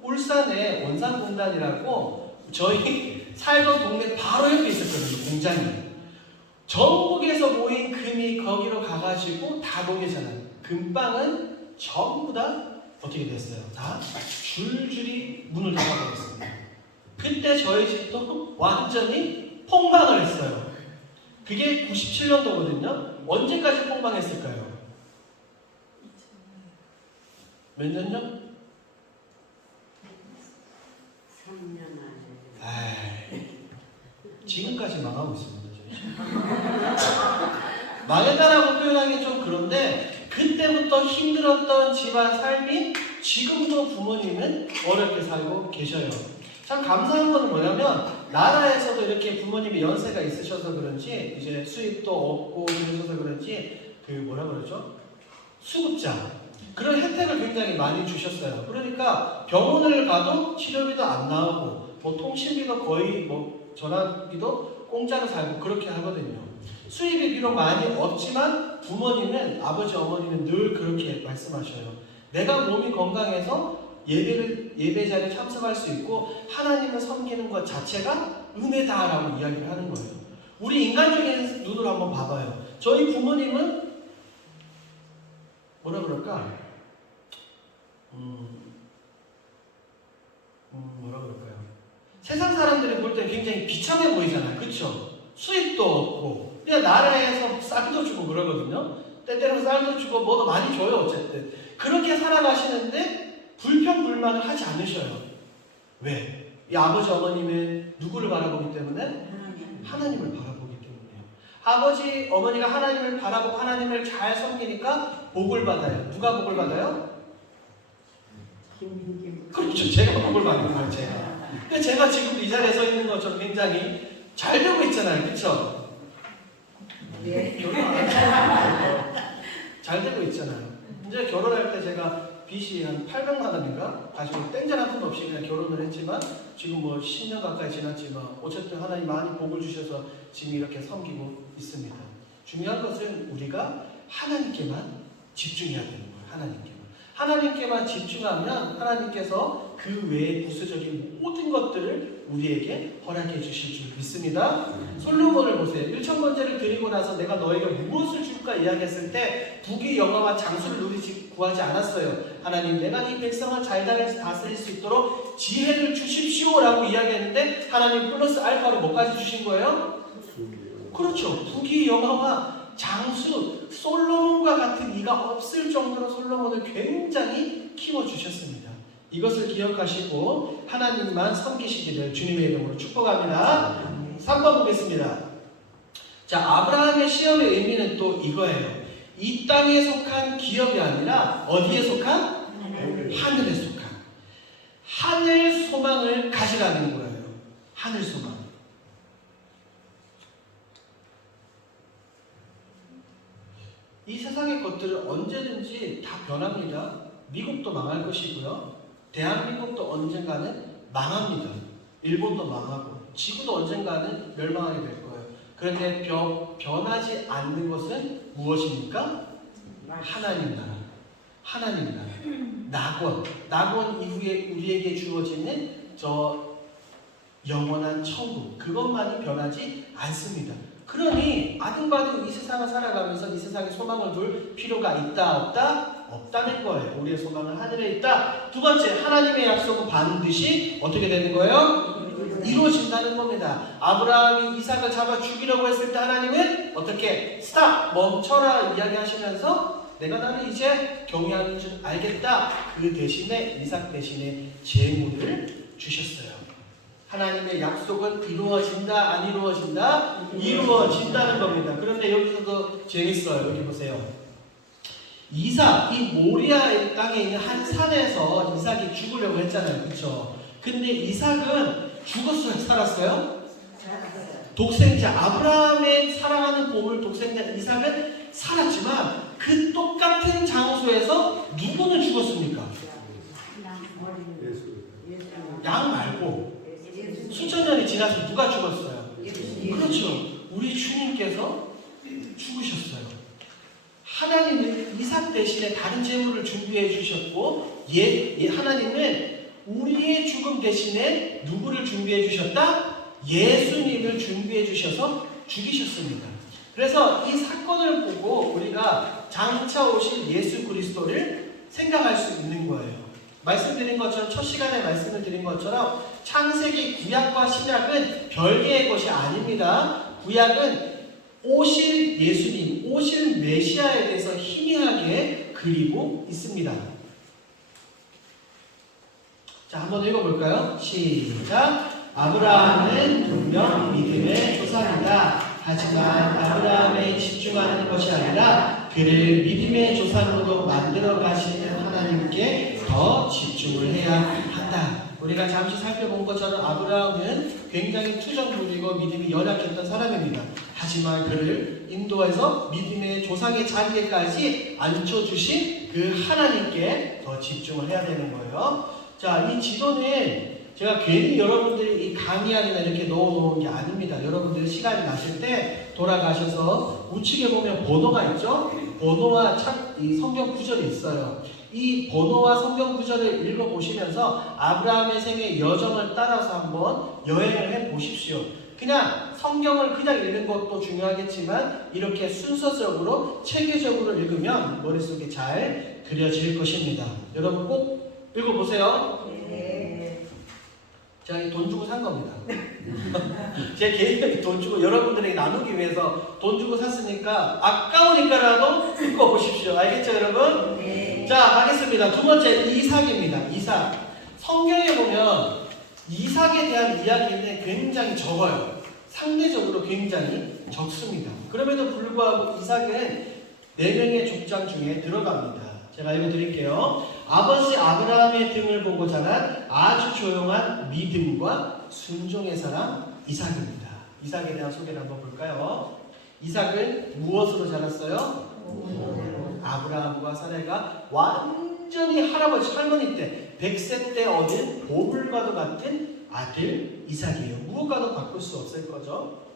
울산에 원산공단이라고 저희 살던 동네 바로 옆에 있었거든요, 공장이. 전국에서 모인 금이 거기로 가가지고 다 녹이잖아요. 금방은 전부 다 어떻게 됐어요? 다 줄줄이 문을 닫아버렸습니다. 그때 저희 집도 완전히 폭망을 했어요. 그게 97년도거든요. 언제까지 폭망했을까요? 몇 년요? 3년 안에. 지금까지 망하고 있습니다. 망했다라고 표현하기 좀 그런데 그때부터 힘들었던 집안 삶이 지금도 부모님은 어렵게 살고 계셔요. 참 감사한 건 뭐냐면 나라에서도 이렇게 부모님이 연세가 있으셔서 그런지 이제 수입도 없고 그러셔서 그런지 그 뭐라 그러죠? 수급자 그런 혜택을 굉장히 많이 주셨어요. 그러니까 병원을 가도 치료비도 안 나오고 뭐 통신비도 거의 뭐 전화비도 공짜로 살고 그렇게 하거든요. 수입이 비록 많이 없지만 부모님은 아버지 어머니는 늘 그렇게 말씀하셔요. 내가 몸이 건강해서 예배 자리에 참석할 수 있고 하나님을 섬기는 것 자체가 은혜다라고 이야기를 하는 거예요. 우리 인간적인 눈으로 한번 봐봐요. 저희 부모님은 뭐라 그럴까? 뭐라 그럴까요? 세상 사람들이 볼 때 굉장히 비참해 보이잖아요. 그쵸? 수입도 없고 그냥 나라에서 쌀도 주고 그러거든요. 때때로 쌀도 주고 뭐도 많이 줘요. 어쨌든 그렇게 살아가시는데 불평불만을 하지 않으셔요. 왜? 이 아버지 어머님은 누구를 바라보기 때문에? 하나님을 바라보기 때문에요. 아버지 어머니가 하나님을 바라보고 하나님을 잘 섬기니까 복을 받아요. 누가 복을 받아요? 그렇죠. 제가 복을 받는 거예요. 제가 지금 이 자리에 서 있는 것처럼 굉장히 잘 되고 있잖아요. 그렇죠? 네. 결혼 안 하셨어요. 잘 되고 있잖아요. 이제 결혼할 때 제가 빚이 한 800만 원인가? 가지고 땡전 한 푼 없이 그냥 결혼을 했지만 지금 뭐 10년 가까이 지났지만 어쨌든 하나님 많이 복을 주셔서 지금 이렇게 섬기고 있습니다. 중요한 것은 우리가 하나님께만 집중해야 되는 거예요. 하나님께만 집중하면 하나님께서 그 외의 부수적인 모든 것들을 우리에게 허락해 주실 줄 믿습니다. 솔로몬을 보세요. 1,000번째를 드리고 나서 내가 너에게 무엇을 줄까 이야기했을 때 부귀 영화와 장수를 누리지 구하지 않았어요. 하나님 내가 이 백성을 잘 다스릴 수 있도록 지혜를 주십시오 라고 이야기했는데 하나님 플러스 알파로 뭐까지 주신 거예요? 그렇죠. 부귀 영화와 장수, 솔로몬과 같은 이가 없을 정도로 솔로몬을 굉장히 키워주셨습니다. 이것을 기억하시고 하나님만 섬기시기를 주님의 이름으로 축복합니다. 3번 보겠습니다. 자, 아브라함의 시험의 의미는 또 이거예요. 이 땅에 속한 기업이 아니라 어디에 속한? 하늘에 속한. 하늘 소망을 가지라는 거예요. 하늘 소망. 이 세상의 것들은 언제든지 다 변합니다. 미국도 망할 것이고요. 대한민국도 언젠가는 망합니다. 일본도 망하고 지구도 언젠가는 멸망하게 될 거예요. 그런데 변하지 않는 것은 무엇입니까? 하나님 나라. 하나님 나라. 낙원 이후에 우리에게 주어지는 저 영원한 천국. 그것만이 변하지 않습니다. 그러니 아등바등 이 세상을 살아가면서 이 세상에 소망을 둘 필요가 있다 없다? 없다는 거예요. 우리의 소망은 하늘에 있다. 두 번째, 하나님의 약속은 반드시 어떻게 되는 거예요? 이루어진다는 겁니다. 아브라함이 이삭을 잡아 죽이려고 했을 때 하나님은 어떻게? 스탑! 멈춰라 이야기하시면서 내가 나를 이제 경외하는 줄 알겠다. 그 대신에 이삭 대신에 제물을 주셨어요. 하나님의 약속은 이루어진다, 안 이루어진다? 이루어진다는 겁니다. 그런데 여기서도 재밌어요. 여기 보세요. 이삭, 이 모리아 땅에 있는 한 산에서 이삭이 죽으려고 했잖아요. 그렇죠? 근데 이삭은 죽었어요? 살았어요? 독생자, 아브라함의 사랑하는 보물 독생자 이삭은 살았지만 그 똑같은 장소에서 누구는 죽었습니까? 양 말고 수천 년이 지나서 누가 죽었어요? 그렇죠. 우리 주님께서 죽으셨어요. 하나님은 이삭 대신에 다른 제물을 준비해 주셨고 하나님은 우리의 죽음 대신에 누구를 준비해 주셨다? 예수님을 준비해 주셔서 죽이셨습니다. 그래서 이 사건을 보고 우리가 장차 오실 예수 그리스도를 생각할 수 있는 거예요. 말씀드린 것처럼 첫 시간에 말씀을 드린 것처럼 창세기 구약과 신약은 별개의 것이 아닙니다. 구약은 오실 예수님, 오실 메시아에 대해서 희미하게 그리고 있습니다. 자, 한번 읽어볼까요? 시작. 아브라함은 분명 믿음의 조상이다. 하지만 아브라함에 집중하는 것이 아니라 그를 믿음의 조상으로 만들어 가시는 하나님께 더 집중을 해야 한다. 우리가 잠시 살펴본 것처럼 아브라함은 굉장히 투정부리고 믿음이 연약했던 사람입니다. 하지만 그를 인도해서 믿음의 조상의 자리에까지 앉혀주신 그 하나님께 더 집중을 해야 되는 거예요. 자, 이 지도는 제가 괜히 여러분들이 이 강의 안이나 이렇게 넣어놓은 게 아닙니다. 여러분들이 시간이 나실 때 돌아가셔서 우측에 보면 번호가 있죠? 번호와 이 성경 구절이 있어요. 이 번호와 성경 구절을 읽어보시면서 아브라함의 생의 여정을 따라서 한번 여행을 해보십시오. 그냥 성경을 그냥 읽는 것도 중요하겠지만 이렇게 순서적으로 체계적으로 읽으면 머릿속에 잘 그려질 것입니다. 여러분 꼭 읽어보세요. 네. 제가 이 돈 주고 산 겁니다. 제 개인적인 돈 주고 여러분들에게 나누기 위해서 돈 주고 샀으니까 아까우니까라도 읽어보십시오. 알겠죠 여러분? 네. 자 가겠습니다. 두 번째 이삭입니다. 이삭. 성경에 보면 이삭에 대한 이야기는 굉장히 적어요. 상대적으로 굉장히 적습니다. 그럼에도 불구하고 이삭은 4명의 족장 중에 들어갑니다. 제가 읽어드릴게요. 아버지 아브라함의 등을 보고 자란 아주 조용한 믿음과 순종의 사람 이삭입니다. 이삭에 대한 소개를 한번 볼까요? 이삭은 무엇으로 자랐어요? 아브라함과 사레가 완전히 할아버지 할머니 때 100세 때 얻은 보물과도 같은 아들 이삭이에요. 무엇과도 바꿀 수 없을 거죠.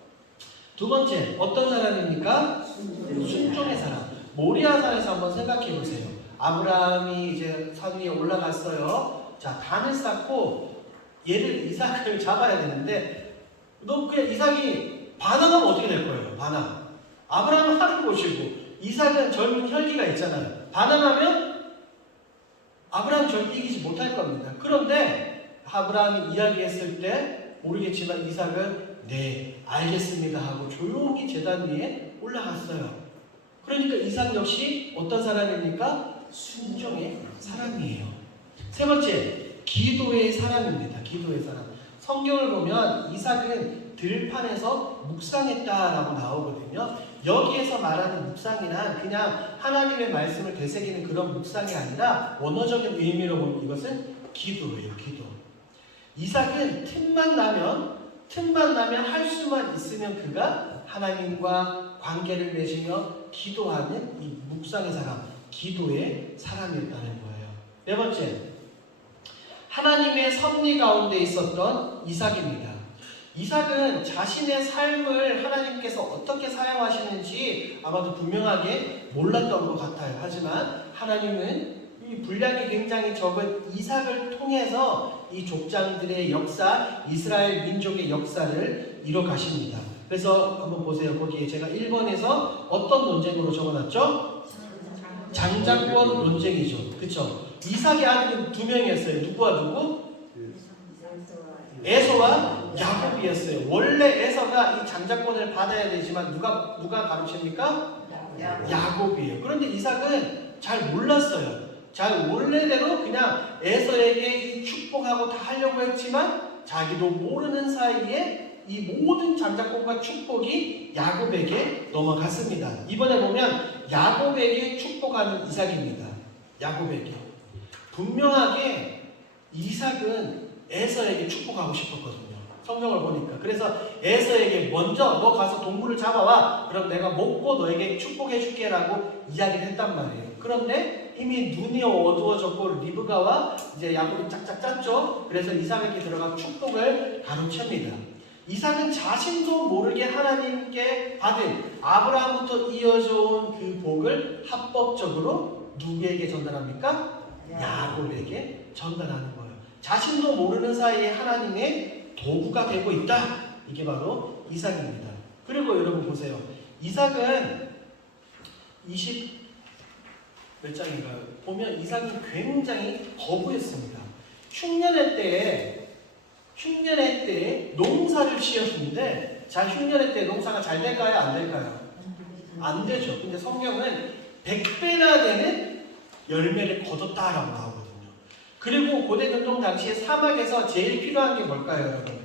두 번째 어떤 사람입니까? 순종의 사람. 모리아산에서 한번 생각해 보세요. 아브라함이 이제 산 위에 올라갔어요. 자 단을 쌓고 얘를 이삭을 잡아야 되는데 너 그냥 이삭이 반항하면 어떻게 될 거예요? 반항. 아브라함은 하는 곳이고 이삭은 젊은 혈기가 있잖아요. 반항하면 아브라함 절대 이기지 못할 겁니다. 그런데 아브라함이 이야기했을 때 모르겠지만 이삭은 네 알겠습니다 하고 조용히 제단 위에 올라갔어요. 그러니까 이삭 역시 어떤 사람입니까? 순종의 사람이에요. 세 번째 기도의 사람입니다. 기도의 사람. 성경을 보면 이삭은 들판에서 묵상했다라고 나오거든요. 여기에서 말하는 묵상이란 그냥 하나님의 말씀을 되새기는 그런 묵상이 아니라 원어적인 의미로 보면 이것은 기도예요. 기도. 이삭은 틈만 나면 할 수만 있으면 그가 하나님과 관계를 맺으며 기도하는 이 묵상의 사람, 기도의 사람이었다는 거예요. 네 번째, 하나님의 섭리 가운데 있었던 이삭입니다. 이삭은 자신의 삶을 하나님께서 어떻게 사용하시는지 아마도 분명하게 몰랐던 것 같아요. 하지만 하나님은 이 분량이 굉장히 적은 이삭을 통해서 이 족장들의 역사, 이스라엘 민족의 역사를 이뤄가십니다. 그래서 한번 보세요. 거기에 제가 1번에서 어떤 논쟁으로 적어놨죠? 장자권 논쟁이죠. 그쵸? 이삭의 아들은 2명이었어요. 누구와 누구? 에서와 야곱이었어요. 원래 에서가 이 장자권을 받아야 되지만 누가 가르칩니까? 야곱이에요. 그런데 이삭은 잘 몰랐어요. 잘 원래대로 그냥 에서에게 이 축복하고 다 하려고 했지만 자기도 모르는 사이에 이 모든 장자권과 축복이 야곱에게 넘어갔습니다. 이번에 보면 야곱에게 축복하는 이삭입니다. 야곱에게. 분명하게 이삭은 에서에게 축복하고 싶었거든요. 성경을 보니까. 그래서 에서에게 먼저 너 가서 동물을 잡아와. 그럼 내가 먹고 너에게 축복해 줄게 라고 이야기를 했단 말이에요. 그런데 이미 눈이 어두워졌고 리브가와 이제 야곱이 짝짝 짰죠. 그래서 이삭에게 들어가 축복을 가로챕니다. 이삭은 자신도 모르게 하나님께 받은 아브라함부터 이어져 온 그 복을 합법적으로 누구에게 전달합니까? 야곱에게 전달하는 거예요. 자신도 모르는 사이에 하나님의 도구가 되고 있다. 이게 바로 이삭입니다. 그리고 여러분 보세요. 이삭은 몇 장인가요? 보면 이삭은 굉장히 거부했습니다. 흉년의 때에 농사를 지었는데 자 흉년의 때 농사가 잘 될까요? 안 될까요? 안 되죠. 근데 성경은 100배나 되는 열매를 거뒀다라고 나오거든요. 그리고 고대 근동 당시에 사막에서 제일 필요한 게 뭘까요, 여러분?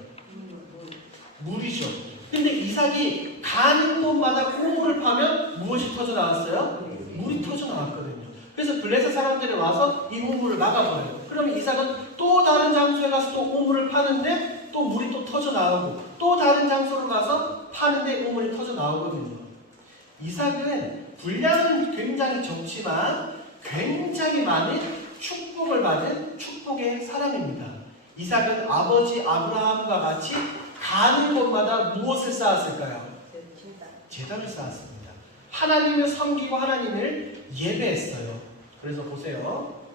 물이죠. 근데 이삭이 가는 곳마다 우물을 파면 무엇이 터져 나왔어요? 물이 터져 나왔거든요. 그래서 블레셋 사람들이 와서 이 우물을 막아버려요. 그러면 이삭은 또 다른 장소에 가서 또 우물을 파는데 또 물이 또 터져 나오고 또 다른 장소로 가서 파는데 우물이 터져 나오거든요. 이삭은 분량은 굉장히 적지만 굉장히 많은 축복을 받은 축복의 사람입니다. 이삭은 아버지 아브라함과 같이 가는 곳마다 무엇을 쌓았을까요? 제단을 쌓았습니다. 하나님을 섬기고 하나님을 예배했어요. 그래서 보세요.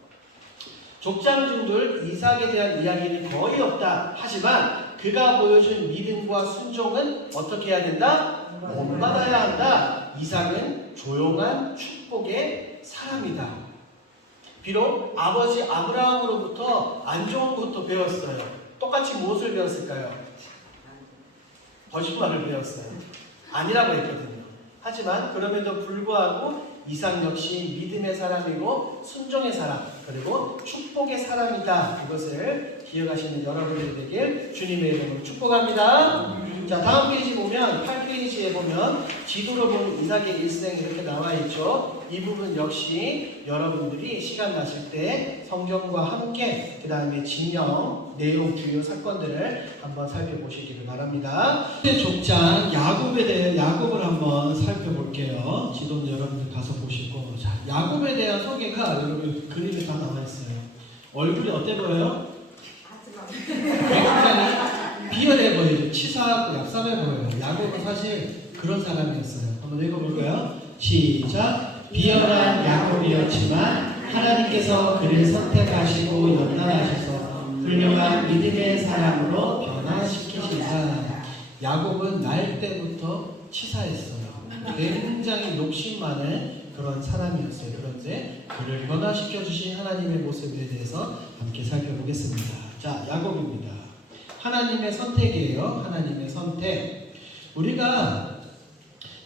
족장중들 이삭에 대한 이야기는 거의 없다. 하지만 그가 보여준 믿음과 순종은 어떻게 해야 된다? 본받아야 한다. 이삭은 조용한 축복의 사람이다. 비록 아버지 아브라함으로부터 안 좋은 것도 배웠어요. 똑같이 무엇을 배웠을까요? 거짓말을 배웠어요. 아니라고 했거든요. 하지만 그럼에도 불구하고 이삭 역시 믿음의 사람이고 순종의 사람 그리고 축복의 사람이다. 이것을 기억하시는 여러분들이 되길 주님의 이름으로 축복합니다. 자, 다음 페이지 보면 8페이지에 보면 지도로 본 이삭의 일생 이렇게 나와 있죠. 이 부분 역시 여러분들이 시간 나실 때 성경과 함께 그 다음에 진영, 내용, 주요 사건들을 한번 살펴보시기를 바랍니다. 족장 야곱에 대해 야곱을 한번 살펴볼게요. 지도는 여러분들 가서 보시고 자, 야곱에 대한 소개가 여러분 그림에 다 나와 있어요. 얼굴이 어때 보여요? 굉장히 비열해 보이죠. 치사하고 얍삽해 보여요. 야곱은 사실 그런 사람이었어요. 한번 읽어볼까요? 시작. 비열한 야곱이었지만 하나님께서 그를 선택하시고 연단하셔서 훌륭한 믿음의 사람으로 변화시키시사. 야곱은 날 때부터 치사했어요. 굉장히 욕심 많은 그런 사람이었어요. 그런데 그를 변화시켜 주신 하나님의 모습에 대해서 함께 살펴보겠습니다. 자, 야곱입니다. 하나님의 선택이에요. 하나님의 선택. 우리가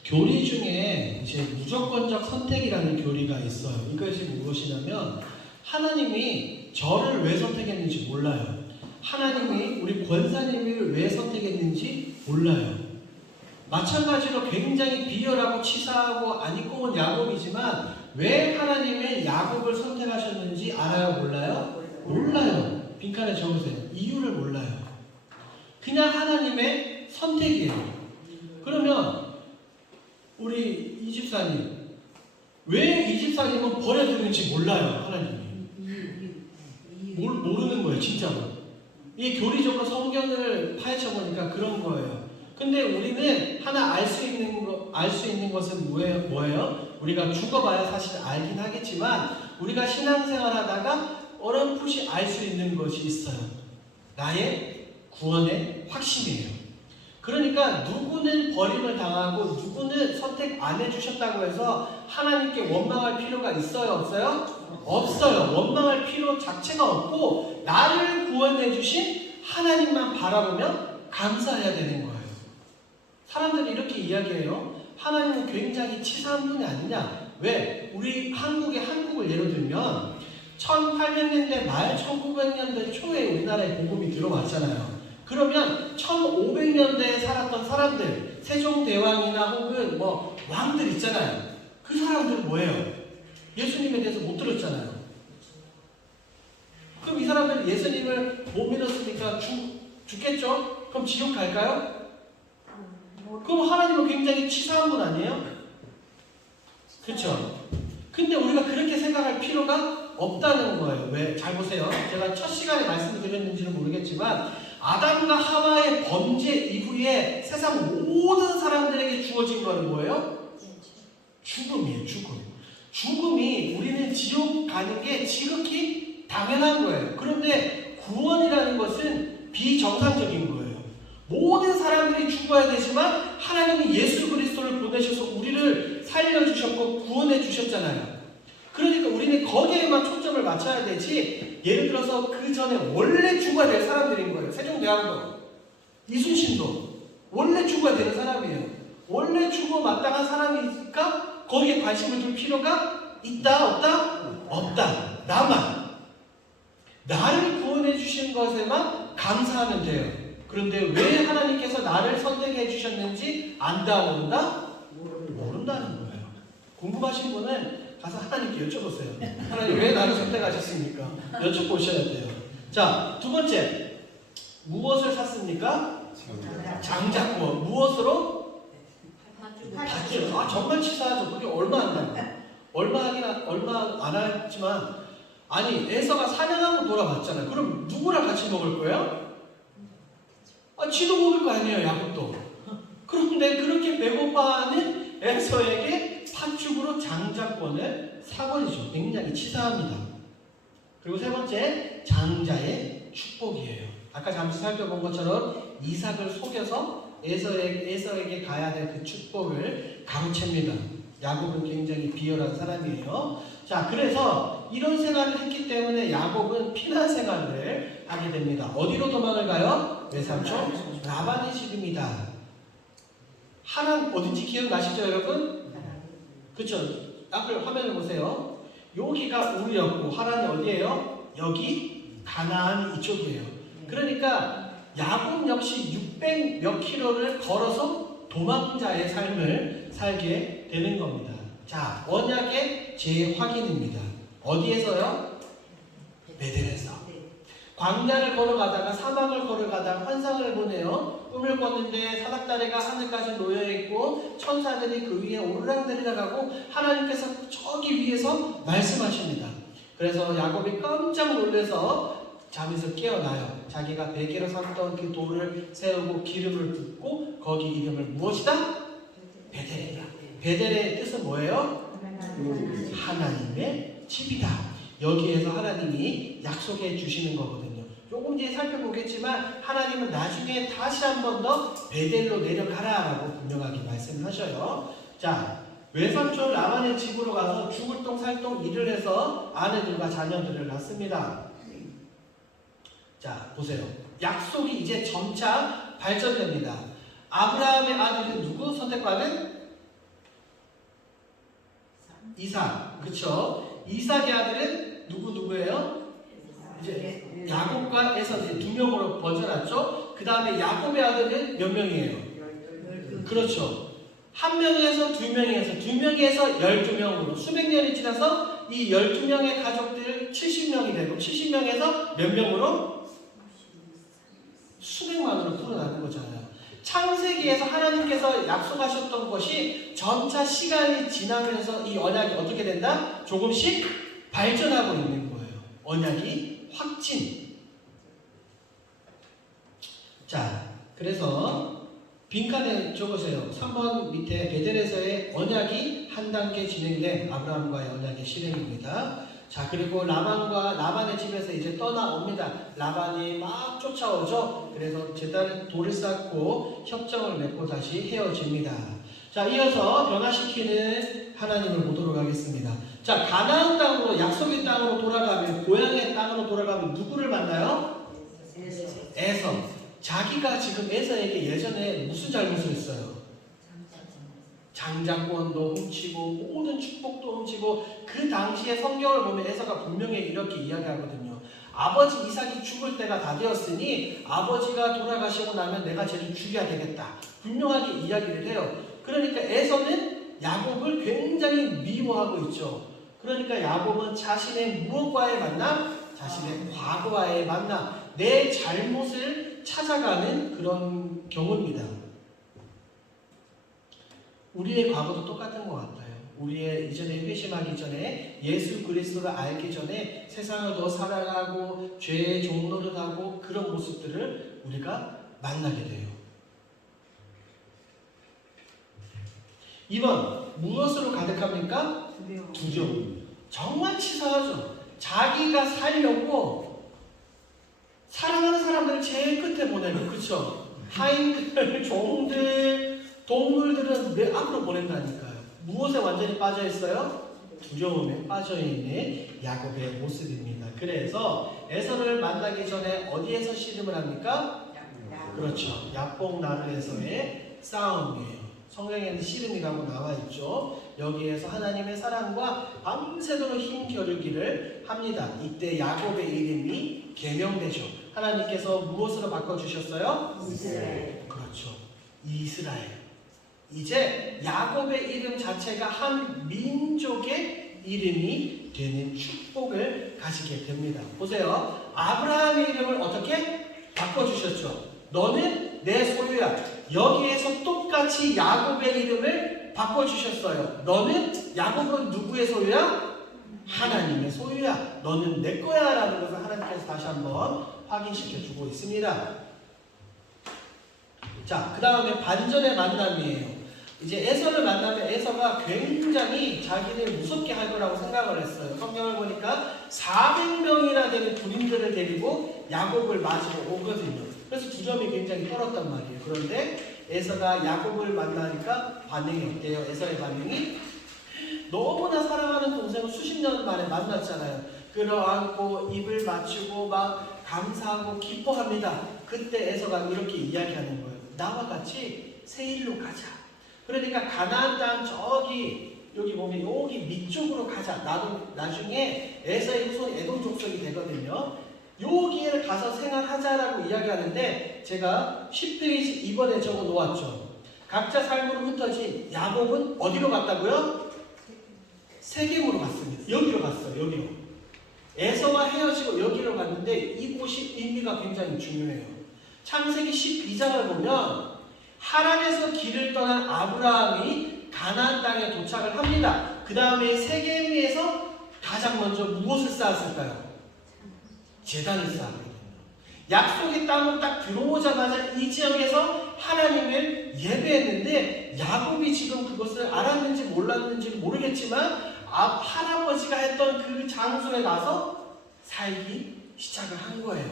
교리 중에 이제 무조건적 선택이라는 교리가 있어요. 이것이 무엇이냐면 하나님이 저를 왜 선택했는지 몰라요. 하나님이 우리 권사님을 왜 선택했는지 몰라요. 마찬가지로 굉장히 비열하고 치사하고 안이꼬운 야곱이지만 왜 하나님의 야곱을 선택하셨는지 알아요? 몰라요? 몰라요. 빈칸에 적으세요. 이유를 몰라요. 그냥 하나님의 선택이에요. 그러면 우리 이 집사님 왜 이 집사님은 버려두는지 몰라요. 하나님이 모르는 거예요. 진짜로. 이게 교리적으로 성경을 파헤쳐 보니까 그런 거예요. 근데 우리는 하나 알 수 있는 것은 뭐예요? 우리가 죽어봐야 사실 알긴 하겠지만 우리가 신앙생활하다가 어렴풋이 알 수 있는 것이 있어요. 나의 구원의 확신이에요. 그러니까 누구는 버림을 당하고 누구는 선택 안 해주셨다고 해서 하나님께 원망할 필요가 있어요? 없어요? 없어요. 원망할 필요 자체가 없고 나를 구원해 주신 하나님만 바라보며 감사해야 되는 거예요. 사람들이 이렇게 이야기해요. 하나님은 굉장히 치사한 분이 아니냐. 왜? 우리 한국을 예로 들면 1800년대 말 1900년대 초에 우리나라에 복음이 들어왔잖아요. 그러면 1500년대에 살았던 사람들, 세종대왕이나 혹은 뭐 왕들 있잖아요. 그 사람들은 뭐예요? 예수님에 대해서 못 들었잖아요. 그럼 이 사람들 예수님을 못 믿었으니까 죽겠죠? 그럼 지옥 갈까요? 그럼 하나님은 굉장히 치사한 분 아니에요? 그렇죠? 근데 우리가 그렇게 생각할 필요가 없다는 거예요. 왜? 잘 보세요. 제가 첫 시간에 말씀드렸는지는 모르겠지만 아담과 하와의 범죄 이후에 세상 모든 사람들에게 주어진 거는 뭐예요? 죽음이에요. 죽음이 우리는 지옥 가는 게 지극히 당연한 거예요. 그런데 구원이라는 것은 비정상적인 거예요. 모든 사람들이 죽어야 되지만 하나님이 예수 그리스도를 보내셔서 우리를 살려주셨고 구원해 주셨잖아요. 그러니까 우리는 거기에만 초점을 맞춰야 되지 예를 들어서 그 전에 원래 죽어야 될 사람들인 거예요. 세종대왕도 이순신도 원래 죽어야 되는 사람이에요. 원래 죽어 마땅한 사람이니까 거기에 관심을 줄 필요가 있다 없다? 없다. 나를 구원해 주신 것에만 감사하면 돼요. 그런데 왜 하나님께서 나를 선택해 주셨는지 안다 모른다? 모른다는 거예요. 궁금하신 분은 가서 하나님께 여쭤보세요. 하나님 왜 나를 선택하셨습니까? 여쭤보셔야 돼요. 자, 두 번째 무엇을 샀습니까? 장작권. 무엇으로? 밧줄. 아, 정말 치사하죠. 그게 얼마 안 나요. 얼마 안 했지만 아니 에서가 사냥하고 돌아왔잖아요. 그럼 누구랑 같이 먹을 거예요? 아, 지도 먹을 거 아니에요. 야곱도. 그런데 그렇게 배고파하는 에서에게 팥죽으로 장작권을 사버리죠. 굉장히 치사합니다. 그리고 세 번째, 장자의 축복이에요. 아까 잠시 살펴본 것처럼 이삭을 속여서 에서에게 가야 될 그 축복을 가로챕니다. 야곱은 굉장히 비열한 사람이에요. 자, 그래서 이런 생활을 했기 때문에 야곱은 피난 생활을 하게 됩니다. 어디로 도망을 가요? 외삼촌 라반의 집입니다. 하란 어딘지 기억나시죠, 여러분? 그쵸? 앞을 화면을 보세요. 여기가 우르였고 하란이 어디예요? 여기 가나안 이쪽이에요. 그러니까 야곱 역시 600 몇 킬로를 걸어서 도망자의 삶을 살게 되는 겁니다. 자, 언약의 재확인입니다. 어디에서요? 베델에서. 광야를 걸어가다가 사막을 걸어가다가 환상을 보네요. 꿈을 꿨는데 사닥다리가 하늘까지 놓여있고 천사들이 그 위에 오르락내리락 가고 하나님께서 저기 위에서 말씀하십니다. 그래서 야곱이 깜짝 놀라서 잠에서 깨어나요. 자기가 베개로 삼던 그 돌을 세우고 기름을 붓고 거기 이름을 무엇이다? 베델이다. 베델의 뜻은 뭐예요? 하나님의 집이다. 여기에서 하나님이 약속해 주시는 거거든요. 조금 뒤에 살펴보겠지만 하나님은 나중에 다시 한 번 더 베델로 내려가라 라고 분명하게 말씀하셔요. 자, 외삼촌 라반의 집으로 가서 죽을 똥 살똥 일을 해서 아내들과 자녀들을 낳습니다. 자, 보세요. 약속이 이제 점차 발전됩니다. 아브라함의 아들은 누구 선택받은? 이삭. 그쵸? 이삭의 아들은 누구예요? 이제 야곱과 에서 이제 두 명으로 번져났죠? 그 다음에 야곱의 아들은 몇 명이에요? 그렇죠. 한 명에서 두 명에서 두 명에서 12명으로 수백 년이 지나서 이 12명의 가족들 70명이 되고 70명에서 몇 명으로? 수백만으로 풀어나는 거잖아요. 창세기에서 하나님께서 약속하셨던 것이 점차 시간이 지나면서 이 언약이 어떻게 된다? 조금씩 발전하고 있는 거예요. 언약이 확진. 자, 그래서 빈칸에 적으세요. 3번 밑에 베델에서의 언약이 한 단계 진행된 아브라함과의 언약의 실행입니다. 자, 그리고 라반의 집에서 이제 떠나옵니다. 라반이 막 쫓아오죠. 그래서 돌을 쌓고 협정을 맺고 다시 헤어집니다. 자, 이어서 변화시키는 하나님을 보도록 하겠습니다. 자, 가나안 땅으로, 약속의 땅으로 돌아가면, 고향의 땅으로 돌아가면 누구를 만나요? 에서. 자기가 지금 에서에게 예전에 무슨 잘못을 했어요? 장자권도 훔치고 모든 축복도 훔치고. 그 당시에 성경을 보면 에서가 분명히 이렇게 이야기하거든요. 아버지 이삭이 죽을 때가 다 되었으니 아버지가 돌아가시고 나면 내가 쟤를 죽여야 되겠다. 분명하게 이야기를 해요. 그러니까 에서는 야곱을 굉장히 미워하고 있죠. 그러니까 야곱은 자신의 무엇과의 만남? 자신의 과거와의 만남, 내 잘못을 찾아가는 그런 경우입니다. 우리의 과거도 똑같은 것 같아요. 우리의 이전에 회심하기 전에, 예수 그리스도를 알기 전에 세상을 더 살아가고 죄의 종로를 하고 그런 모습들을 우리가 만나게 돼요. 2번, 무엇으로 가득합니까? 두려움. 정말 치사하죠. 자기가 살려고 사랑하는 사람들을 제일 끝에 보내는, 그쵸? 하인들, 종들, 동물들은 내 앞으로 보낸다니까요. 무엇에 완전히 빠져있어요? 두려움에 빠져있는 야곱의 모습입니다. 그래서 에서를 만나기 전에 어디에서 씨름을 합니까? 그렇죠. 야복나루에서의 싸움이에요. 성경에는 씨름이라고 나와 있죠. 여기에서 하나님의 사랑과 밤새도록 힘겨루기를 합니다. 이때 야곱의 이름이 개명되죠. 하나님께서 무엇으로 바꿔주셨어요? 이스라엘. 그렇죠. 이스라엘. 이제 야곱의 이름 자체가 한 민족의 이름이 되는 축복을 가지게 됩니다. 보세요. 아브라함의 이름을 어떻게 바꿔주셨죠? 너는 내 소유야. 여기에서 똑같이 야곱의 이름을 바꿔주셨어요. 너는, 야곱은 누구의 소유야? 하나님의 소유야. 너는 내 거야 라는 것을 하나님께서 다시 한번 확인시켜주고 있습니다. 자, 그 다음에 반전의 만남이에요. 이제 에서를 만나면 에서가 굉장히 자기를 무섭게 할 거라고 생각을 했어요. 성경을 보니까 400명이나 되는 군인들을 데리고 야곱을 맞으러 오거든요. 그래서 두 점이 굉장히 떨었단 말이에요. 그런데 에서가 야곱을 만나니까 반응이 어때요? 에서의 반응이 너무나 사랑하는 동생을 수십 년 만에 만났잖아요. 끌어안고 입을 맞추고 막 감사하고 기뻐합니다. 그때 에서가 이렇게 이야기하는 거예요. 나와 같이 세일로 가자. 그러니까 가나안 땅 저기 여기 보면 여기 밑쪽으로 가자. 나도 나중에 에서의 후손이 에돔 족속이 되거든요. 여기에 가서 생활하자라고 이야기하는데 제가 10페이지 이번에 적어 놓았죠. 각자 삶으로 흩어진 야곱은 어디로 갔다고요? 세겜으로 갔습니다. 여기로 갔어요. 여기로. 에서와 헤어지고 여기로 갔는데 이곳이 의미가 굉장히 중요해요. 창세기 12장을 보면 하란에서 길을 떠난 아브라함이 가나안 땅에 도착을 합니다. 그 다음에 세겜에서 가장 먼저 무엇을 쌓았을까요? 제단을 쌓았거든요. 약속의 땅으로 딱 들어오자마자 이 지역에서 하나님을 예배했는데 야곱이 지금 그것을 알았는지 몰랐는지 모르겠지만 할아버지가 했던 그 장소에 가서 살기 시작을 한 거예요.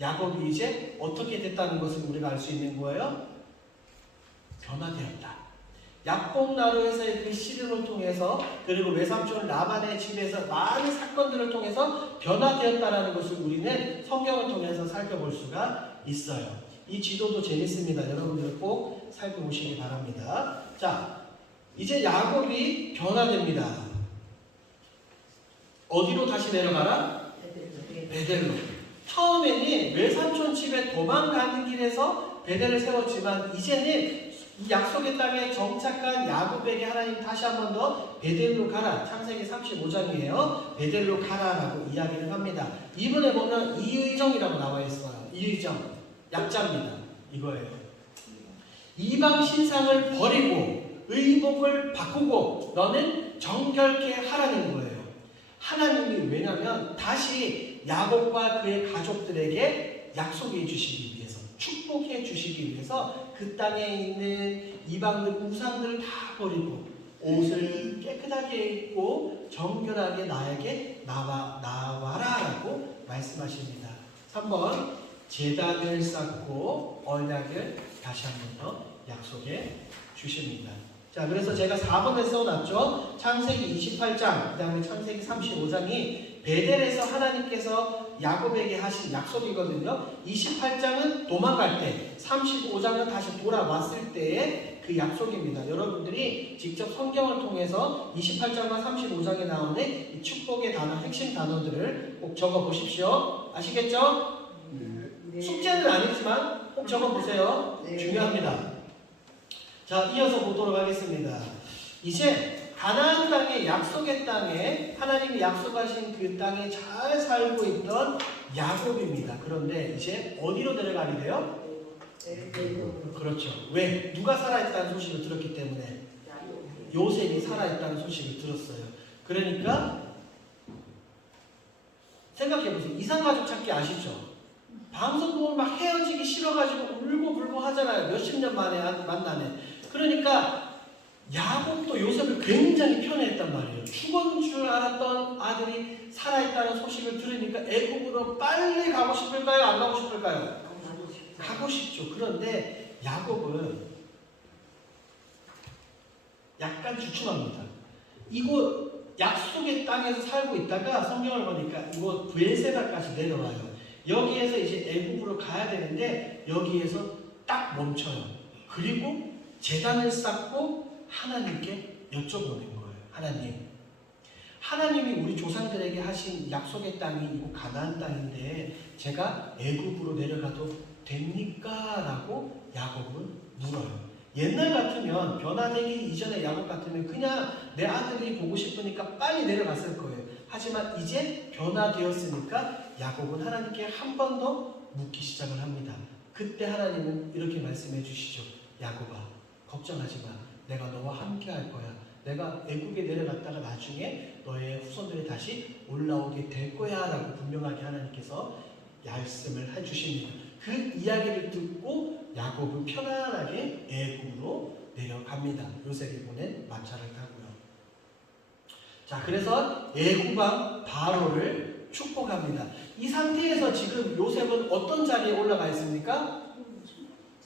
야곱이 이제 어떻게 됐다는 것을 우리가 알 수 있는 거예요. 변화되었다. 약복나루에서의 그 시름을 통해서 그리고 외삼촌 라반의 집에서 많은 사건들을 통해서 변화되었다는 것을 우리는 성경을 통해서 살펴볼 수가 있어요. 이 지도도 재밌습니다. 여러분들 꼭 살펴보시기 바랍니다. 자, 이제 야곱이 변화됩니다. 어디로 다시 내려가라? 베델로. 처음에는 외삼촌 집에 도망가는 길에서 베델을 세웠지만 이제는 이 약속의 땅에 정착한 야곱에게 하나님 다시 한 번 더 베델로 가라. 창세기 35장이에요. 베델로 가라라고 이야기를 합니다. 이번에 보면 이의정이라고 나와 있어요. 이의정. 약자입니다. 이거예요. 이방 신상을 버리고 의복을 바꾸고 너는 정결케 하라는 거예요. 하나님이 왜냐면 다시 야곱과 그의 가족들에게 약속해 주시기 위해서 축복해 주시기 위해서 그 땅에 있는 이방들 우상들을 다 버리고 옷을 깨끗하게 입고 정결하게 나에게 나와라라고 말씀하십니다. 3번 제단을 쌓고 언약을 다시 한 번 더 약속해 주십니다. 자, 그래서 제가 4번에 써놨죠. 창세기 28장, 그 다음에 창세기 35장이 베델에서 하나님께서 야곱에게 하신 약속이거든요. 28장은 도망갈 때, 35장은 다시 돌아왔을 때의 그 약속입니다. 여러분들이 직접 성경을 통해서 28장과 35장에 나오는 이 축복의 단어, 핵심 단어들을 꼭 적어 보십시오. 아시겠죠? 네. 숙제는 아니지만 꼭 적어 보세요. 네. 중요합니다. 자, 이어서 보도록 하겠습니다. 이제 가나안 땅의 약속의 땅에 하나님이 약속하신 그 땅에 잘 살고 있던 야곱입니다. 그런데 이제 어디로 내려가게 돼요? 그렇죠. 왜? 누가 살아있다는 소식을 들었기 때문에 요셉이 살아있다는 소식을 들었어요. 그러니까 생각해보세요. 이상가족 찾기 아시죠? 방송 보면 막 헤어지기 싫어가지고 울고불고 하잖아요. 몇십 년 만에 만나네. 그러니까 야곱도 요셉을 굉장히 편애했단 말이에요. 죽은 줄 알았던 아들이 살아있다는 소식을 들으니까 애국으로 빨리 가고 싶을까요? 안 가고 싶을까요? 가고 싶죠. 그런데 야곱은 약간 주춤합니다. 이곳 약속의 땅에서 살고 있다가 성경을 보니까 이곳 브엘세바까지 내려와요. 여기에서 이제 애국으로 가야 되는데 여기에서 딱 멈춰요. 그리고 제단을 쌓고 하나님께 여쭤보는 거예요. 하나님이 우리 조상들에게 하신 약속의 땅이 이곳 가나안 땅인데 제가 애국으로 내려가도 됩니까? 라고 야곱은 물어요. 옛날 같으면 변화되기 이전에 야곱 같으면 그냥 내 아들이 보고 싶으니까 빨리 내려갔을 거예요. 하지만 이제 변화되었으니까 야곱은 하나님께 한 번 더 묻기 시작을 합니다. 그때 하나님은 이렇게 말씀해 주시죠. 야곱아, 걱정하지 마. 내가 너와 함께 할 거야. 내가 애국에 내려갔다가 나중에 너의 후손들이 다시 올라오게 될 거야 라고 분명하게 하나님께서 말씀을 해주십니다. 그 이야기를 듣고 야곱은 편안하게 애국으로 내려갑니다. 요셉이 보낸 마차를 타고요. 자, 그래서 애국왕 바로를 축복합니다. 이 상태에서 지금 요셉은 어떤 자리에 올라가 있습니까?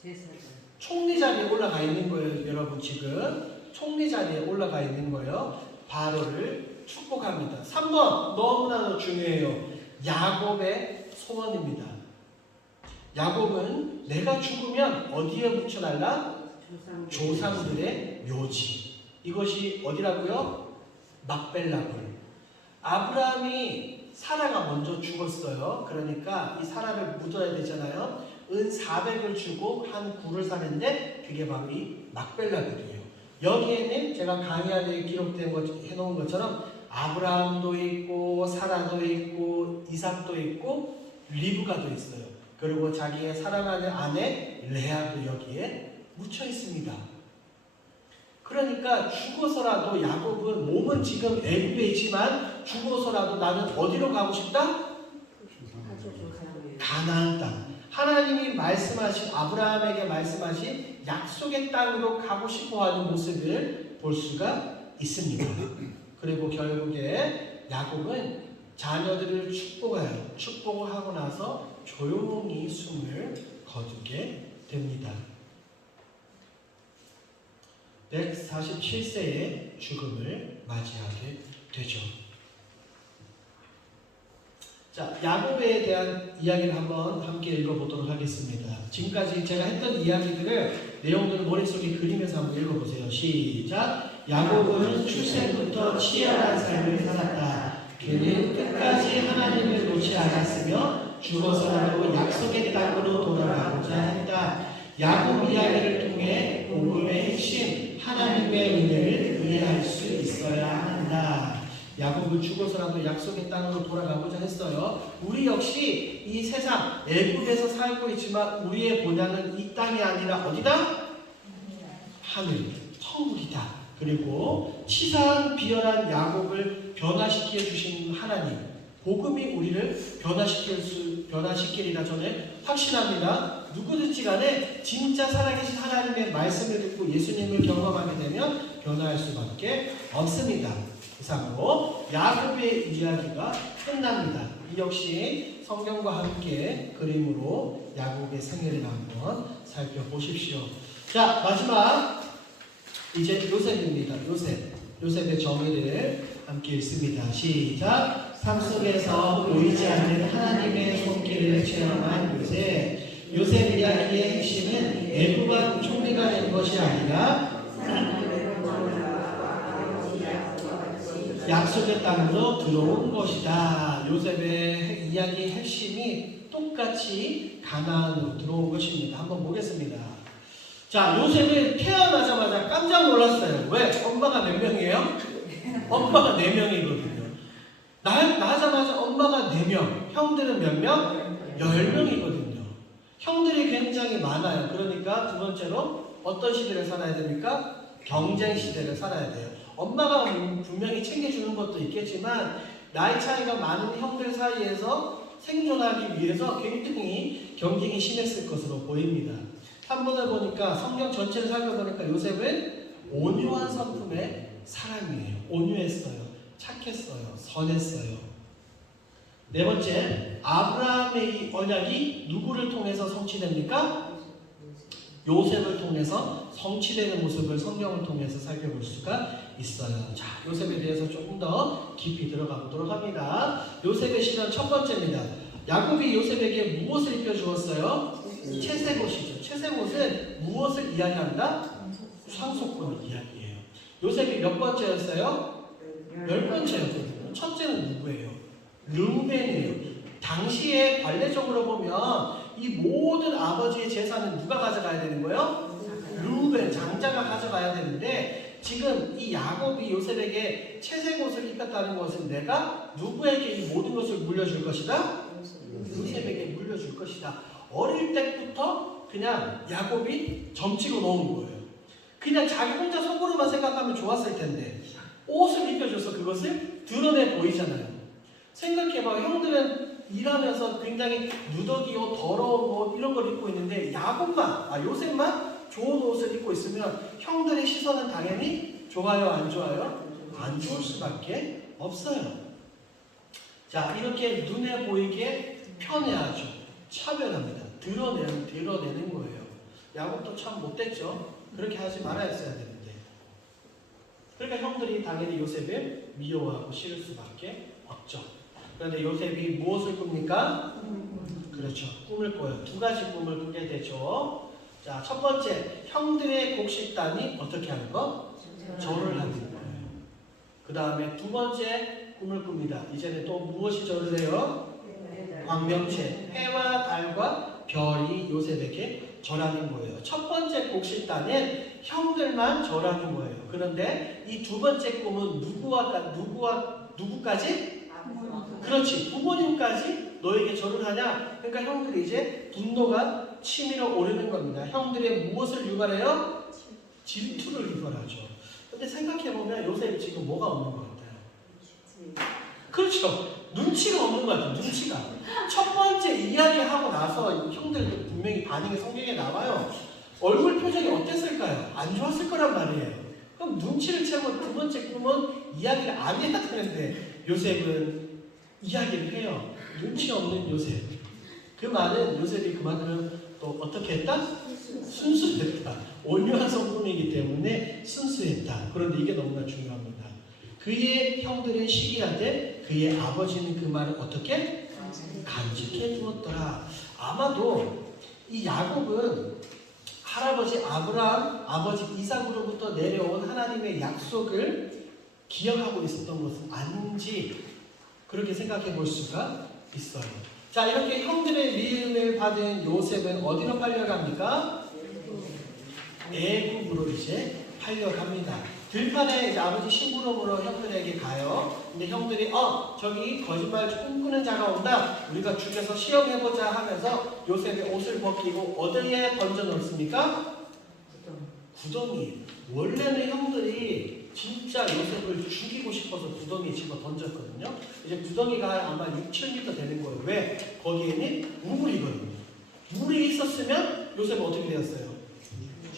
제사장. 총리 자리에 올라가 있는 거예요. 여러분 지금 총리 자리에 올라가 있는 거예요. 바로를 축복합니다. 3번 너무나도 중요해요. 야곱의 소원입니다. 야곱은 내가 죽으면 어디에 묻혀달라? 조상들의 묘지. 이것이 어디라고요? 막벨라굴. 아브라함이 사라가 먼저 죽었어요. 그러니까 이 사라를 묻어야 되잖아요. 은 400을 주고 한 굴을 사는데 그게 바로 이 막벨라굴이에요. 여기에는 제가 강의 안에 기록된 것 해놓은 것처럼 아브라함도 있고 사라도 있고 이삭도 있고 리브가도 있어요. 그리고 자기의 사랑하는 아내 레아도 여기에 묻혀 있습니다. 그러니까 죽어서라도 야곱은 몸은 지금 애굽에 있지만 죽어서라도 나는 어디로 가고 싶다? 가나안 땅. 하나님이 말씀하신 아브라함에게 말씀하신 약속의 땅으로 가고 싶어하는 모습을 볼 수가 있습니다. 그리고 결국에 야곱은 자녀들을 축복해요. 축복을 하고 나서 조용히 숨을 거두게 됩니다. 147세의 죽음을 맞이하게 되죠. 자, 야곱에 대한 이야기를 한번 함께 읽어보도록 하겠습니다. 지금까지 제가 했던 이야기들을 내용들을 머릿속에 그리면서 한번 읽어보세요. 시작! 야곱은 출생부터 치열한 삶을 살았다. 그는 끝까지 하나님을 놓지 않았으며 죽어서라도 약속의 땅으로 돌아가고자 했다. 야곱 이야기를 통해 복음의 핵심 하나님의 은혜를 이해할 수 있어야 한다. 야곱은 죽어서라도 약속의 땅으로 돌아가고자 했어요. 우리 역시 이 세상 애굽에서 살고 있지만 우리의 본향은 이 땅이 아니라 어디다? 하늘, 천국이다. 그리고 치사한 비열한 야곱을 변화시켜 주신 하나님, 복음이 우리를 변화시키리라 저는 확신합니다. 누구든지 간에 진짜 살아계신 하나님의 말씀을 듣고 예수님을 경험하게 되면 변화할 수밖에 없습니다. 이상으로 야곱의 이야기가 끝납니다. 이 역시 성경과 함께 그림으로 야곱의 생애를 한번 살펴보십시오. 자, 마지막 이제 요셉입니다. 요셉의 정의를 함께 읽습니다. 시작! 삶 속에서 보이지 않는 하나님의 손길을 체험한 요셉. 요셉 이야기의 핵심은 애굽왕 총리가 된 것이 아니라 약속의 땅으로 들어온 것이다. 요셉의 이야기의 핵심이 똑같이 가나안으로 들어온 것입니다. 한번 보겠습니다. 자, 요셉은 태어나자마자 깜짝 놀랐어요. 왜? 엄마가 몇 명이에요? 엄마가 4명이거든요. 나자마자 엄마가 4명, 형들은 몇 명? 10명이거든요. 형들이 굉장히 많아요. 그러니까 두 번째로 어떤 시대를 살아야 됩니까? 경쟁 시대를 살아야 돼요. 엄마가 분명히 챙겨주는 것도 있겠지만 나이 차이가 많은 형들 사이에서 생존하기 위해서 굉장히 경쟁이 심했을 것으로 보입니다. 3번을 보니까 성경 전체를 살펴보니까 요셉은 온유한 성품의 사람이에요. 온유했어요. 착했어요. 선했어요. 네 번째, 아브라함의 이 언약이 누구를 통해서 성취됩니까? 요셉을 통해서 성취되는 모습을 성경을 통해서 살펴볼 수가 있어요. 자, 요셉에 대해서 조금 더 깊이 들어가 보도록 합니다. 요셉의 시련 첫 번째입니다. 야곱이 요셉에게 무엇을 입혀주었어요? 채색옷이죠. 채색옷은 무엇을 이야기한다? 상속권을 이야기해요. 요셉이 몇 번째였어요? 10번째였거든요. 첫째는 누구예요? 르우벤이에요. 당시에 관례적으로 보면 이 모든 아버지의 재산은 누가 가져가야 되는 거예요? 르우벤, 장자가 가져가야 되는데 지금 이 야곱이 요셉에게 채색옷을 입혔다는 것은 내가 누구에게 이 모든 것을 물려줄 것이다? 요셉에게 물려줄 것이다. 어릴 때부터 그냥 야곱이 점치고 놓은 거예요. 그냥 자기 혼자 속으로만 생각하면 좋았을 텐데 옷을 입혀줘서 그것을 드러내 보이잖아요. 생각해봐. 형들은 일하면서 굉장히 누더기 옷, 더러운 옷 이런 걸 입고 있는데 요셉만 좋은 옷을 입고 있으면 형들의 시선은 당연히 좋아요, 안 좋아요? 안 좋을 수밖에 없어요. 자, 이렇게 눈에 보이게 편애하죠. 차별합니다. 드러내는 거예요. 야곱도 참 못됐죠. 그렇게 하지 말아야했어야 되는데. 그러니까 형들이 당연히 요셉을 미워하고 싫을 수밖에 없죠. 그런데 요셉이 무엇을 꿉니까? 그렇죠. 꿈을 꿔요. 두 가지 꿈을 꾸게 되죠. 자, 첫 번째, 형들의 곡식단이 어떻게 하는 거? 절을 하는 거예요. 그 다음에 두 번째 꿈을 꿉니다. 이제는 또 무엇이 절을 해요? 광명체, 해와 달과 별이 요셉에게 절하는 거예요. 첫 번째 곡식단은 형들만 절하는 거예요. 그런데 이 두 번째 꿈은 누구까지? 그렇지, 부모님까지 너에게 절을 하냐? 그러니까 형들이 이제 분노가 치밀어 오르는 겁니다. 형들의 무엇을 유발해요? 질투를 유발하죠. 근데 생각해보면 요셉이 지금 뭐가 없는 것 같아요? 그렇죠. 눈치가 없는 것 같아요. 눈치가. 첫 번째 이야기하고 나서 형들도 분명히 반응이 성경에 나와요. 얼굴 표정이 어땠을까요? 안 좋았을 거란 말이에요. 그럼 눈치를 채고 두 번째 꿈은 이야기를 안 해야 되는데 요셉은 이야기를 해요. 눈치 없는 요셉. 그 말은 요셉이 그 말을 또 어떻게 했다? 순수했다. 온유한 성품이기 때문에 순수했다. 그런데 이게 너무나 중요합니다. 그의 형들은 시기하되 그의 아버지는 그 말을 어떻게? 간직해 두었더라. 아마도 이 야곱은 할아버지 아브라함, 아버지 이삭으로부터 내려온 하나님의 약속을 기억하고 있었던 것은 아닌지 그렇게 생각해 볼 수가 있어요. 자, 이렇게 형들의 미움을 받은 요셉은 어디로 팔려갑니까? 애굽으로 이제 팔려갑니다. 들판에 이제 아버지 심부름으로 형들에게 가요. 근데 형들이 저기 거짓말 꿈꾸는 자가 온다. 우리가 죽여서 시험해보자 하면서 요셉의 옷을 벗기고 어디에 던져 놓습니까? 구덩이. 원래는 형들이 진짜 요셉을 죽이고 싶어서 구덩이에 집어 던졌거든요. 이제 구덩이가 아마 6, 7m 되는 거예요. 왜? 거기에는 우물이거든요. 물이 있었으면 요셉은 어떻게 되었어요?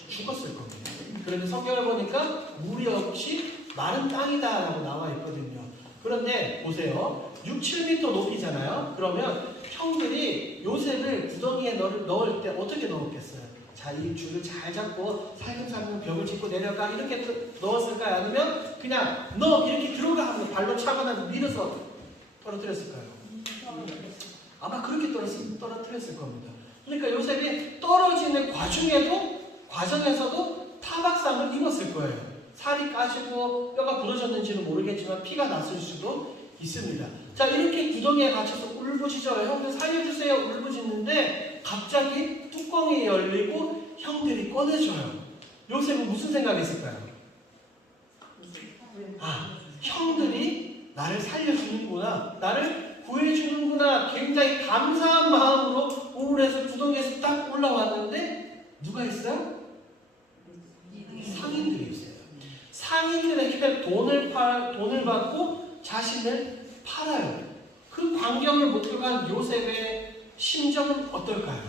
죽었을 겁니다. 그런데 성경을 보니까 물이 없이 마른 땅이다라고 나와 있거든요. 그런데 보세요. 6, 7m 높이잖아요. 그러면 형들이 요셉을 구덩이에 넣을 때 어떻게 넣었겠어요? 자, 이 줄을 잘 잡고 살금살금 벽을 짚고 내려가 이렇게 넣었을까요? 아니면 그냥 너 이렇게 들어가 하면 발로 차거나 밀어서 떨어뜨렸을까요? 아마 그렇게 떨어뜨렸을 겁니다. 그러니까 요셉이 떨어지는 과정에서도 타박상을 입었을 거예요. 살이 까지고 뼈가 부러졌는지는 모르겠지만 피가 났을 수도 있습니다. 자, 이렇게 구덩이에 갇혀서 울부짖어요. 형들 살려주세요. 울부짖는데 갑자기 뚜껑이 열리고 형들이 꺼내줘요. 요셉은 무슨 생각했을까요? 형들이 나를 살려주는구나. 나를 구해주는구나. 굉장히 감사한 마음으로 우물에서 구덩이에서 딱 올라왔는데 누가 있어요? 상인들이 있어요. 상인들에게 돈을 받고 자신을 팔아요. 그 광경을 목격한 요셉의 심정은 어떨까요?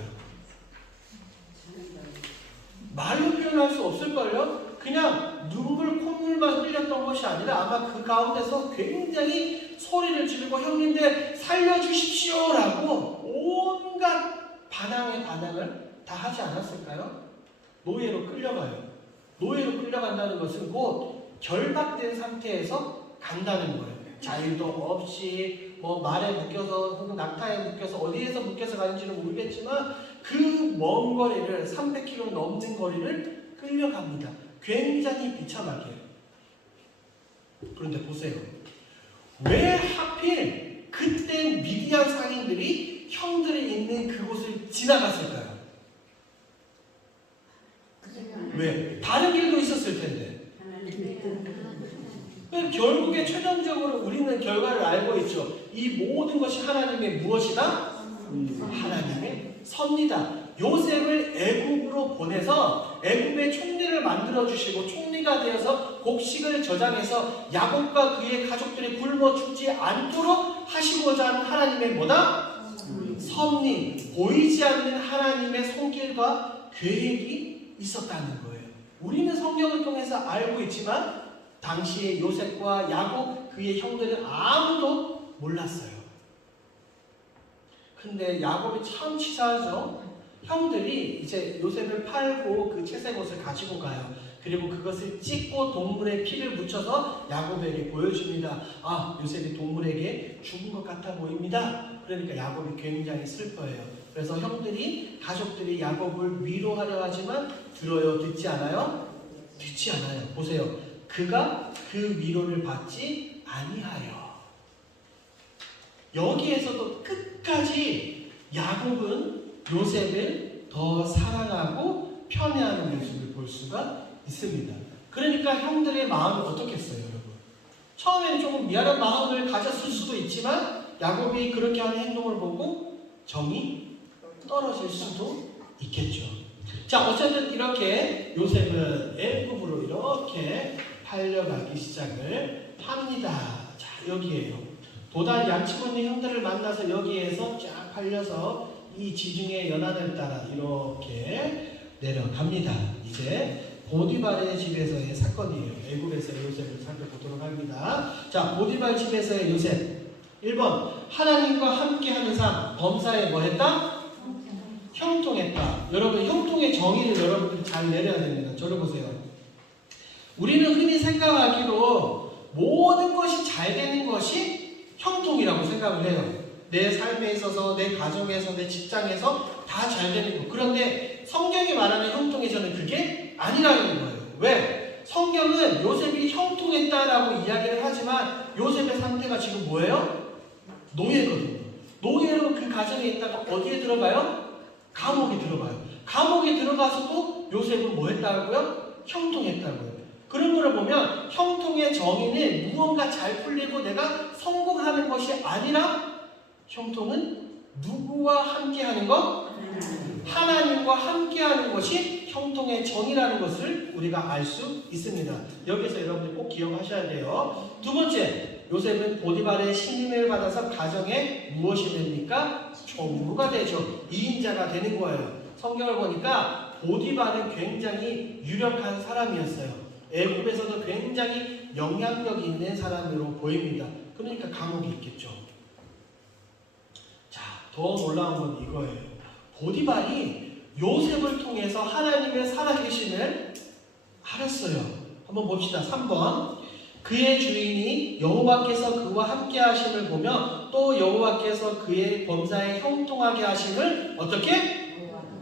말로 표현할 수 없을걸요? 그냥 콧물만 흘렸던 것이 아니라 아마 그 가운데서 굉장히 소리를 지르고 형님들 살려주십시오 라고 온갖 반항을 다 하지 않았을까요? 노예로 끌려가요. 노예로 끌려간다는 것은 곧 결박된 상태에서 간다는 거예요. 자유도 없이 말에 묶여서 혹은 낙타에 묶여서 어디에서 묶여서 가는지는 모르겠지만 그 먼 거리를 300km 넘는 거리를 끌려갑니다. 굉장히 비참하게. 그런데 보세요. 왜 하필 그때 미디안 상인들이 형들이 있는 그곳을 지나갔을까요? 왜? 다른 길도 있었을 텐데. 결국에 최종적으로 우리는 결과를 알고 있죠. 이 모든 것이 하나님의 무엇이다? 하나님의 섭니다. 요셉을 애굽으로 보내서 애굽의 총리를 만들어주시고 총리가 되어서 곡식을 저장해서 야곱과 그의 가족들이 굶어 죽지 않도록 하시고자 하는 하나님의 뭐다? 섭리. 보이지 않는 하나님의 손길과 계획이 있었다는 거예요. 우리는 성경을 통해서 알고 있지만 당시에 요셉과 야곱 그의 형들은 아무도 몰랐어요. 근데 야곱이 참 치사하죠. 형들이 이제 요셉을 팔고 그 채색 옷을 가지고 가요. 그리고 그것을 찢고 동물의 피를 묻혀서 야곱에게 보여줍니다. 아, 요셉이 동물에게 죽은 것 같아 보입니다. 그러니까 야곱이 굉장히 슬퍼해요. 그래서 형들이, 가족들이 야곱을 위로하려 하지만 들어요? 듣지 않아요? 듣지 않아요. 보세요. 그가 그 위로를 받지 아니하여. 여기에서도 끝까지 야곱은 요셉을 더 사랑하고 편애하는 모습을 볼 수가 있습니다. 그러니까 형들의 마음이 어떻겠어요, 여러분? 처음에는 조금 미안한 마음을 가졌을 수도 있지만 야곱이 그렇게 하는 행동을 보고 정이 떨어질 수도 있겠죠. 자, 어쨌든 이렇게 요셉은 애굽으로 이렇게 팔려가기 시작을 합니다. 자, 여기에요. 도단 양치고 있는 형들을 만나서 여기에서 쫙 팔려서 이 지중해 연안을 따라 이렇게 내려갑니다. 이제 보디발의 집에서의 사건이에요. 애굽에서의 요셉을 살펴보도록 합니다. 자, 보디발 집에서의 요셉. 1번, 하나님과 함께하는 삶. 범사에 뭐 했다? 형통했다. 여러분, 형통의 정의를 여러분들이 잘 내려야 됩니다. 저를 보세요. 우리는 흔히 생각하기로 모든 것이 잘 되는 것이 형통이라고 생각을 해요. 내 삶에 있어서, 내 가정에서, 내 직장에서 다 잘 되는 거. 그런데 성경이 말하는 형통에서는 그게 아니라는 거예요. 왜? 성경은 요셉이 형통했다라고 이야기를 하지만 요셉의 상태가 지금 뭐예요? 노예거든요. 노예로 그 가정에 있다가 어디에 들어가요? 감옥에 들어가요. 감옥에 들어가서도 요셉은 뭐 했다고요? 형통했다고요. 그런 거를 보면 형통의 정의는 무언가 잘 풀리고 내가 성공하는 것이 아니라 형통은 누구와 함께하는 것? 하나님과 함께하는 것이 형통의 정의라는 것을 우리가 알 수 있습니다. 여기서 여러분들 꼭 기억하셔야 돼요. 두 번째, 요셉은 보디발의 신임을 받아서 가정에 무엇이 됩니까? 총무가 되죠. 2인자가 되는 거예요. 성경을 보니까 보디발은 굉장히 유력한 사람이었어요. 애굽에서도 굉장히 영향력 있는 사람으로 보입니다. 그러니까 감옥에 있겠죠. 자, 더 놀라운 건 이거예요. 보디발이 요셉을 통해서 하나님의 살아계심을 알았어요. 한번 봅시다. 3번. 그의 주인이 여호와께서 그와 함께 하심을 보며 또 여호와께서 그의 범사에 형통하게 하심을 어떻게?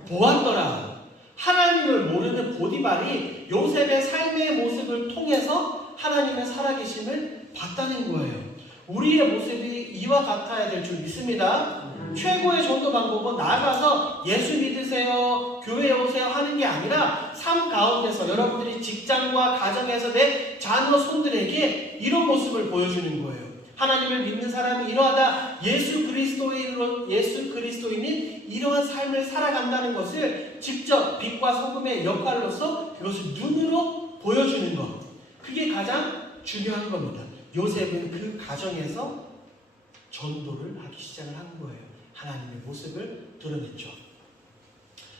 보았더라. 하나님을 모르는 보디발이 요셉의 삶의 모습을 통해서 하나님의 살아계심을 봤다는 거예요. 우리의 모습이 이와 같아야 될 줄 믿습니다. 최고의 전도 방법은 나가서 예수 믿으세요, 교회에 오세요 하는 게 아니라 삶 가운데서 여러분들이 직장과 가정에서 내 자녀 손들에게 이런 모습을 보여주는 거예요. 하나님을 믿는 사람이 이러하다. 예수 그리스도인이 이러한 삶을 살아간다는 것을 직접 빛과 소금의 역할로서 그것을 눈으로 보여주는 것. 그게 가장 중요한 겁니다. 요셉은 그 가정에서 전도를 하기 시작을 한 거예요. 하나님의 모습을 드러냈죠.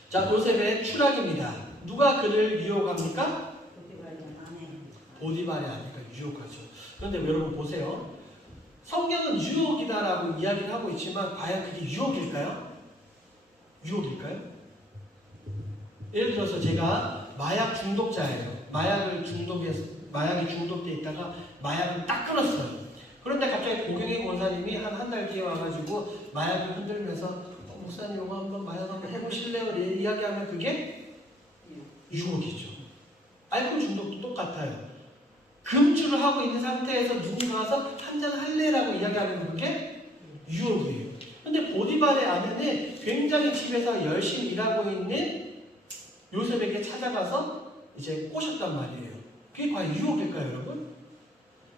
자, 요셉의 추락입니다. 누가 그를 유혹합니까? 보디발이 아니까 유혹하죠. 그런데 여러분 보세요. 성경은 유혹이다라고 이야기를 하고 있지만 과연 그게 유혹일까요? 유혹일까요? 예를 들어서 제가 마약 중독자예요. 마약에 중독돼 있다가 마약을 딱 끊었어요. 그런데 갑자기 고경희 권사님이 한 달 뒤에 와가지고 마약을 흔들면서 목사님 이거 한번 마약 한번 해보실래요? 이야기하면 그게 유혹이죠. 알코올 중독도 똑같아요. 금주를 하고 있는 상태에서 누군가 와서 한잔 할래라고 이야기하면 그게 유혹이에요. 근데 보디발의 아내는 굉장히 집에서 열심히 일하고 있는 요셉에게 찾아가서 이제 꼬셨단 말이에요. 그게 과연 유혹일까요, 여러분?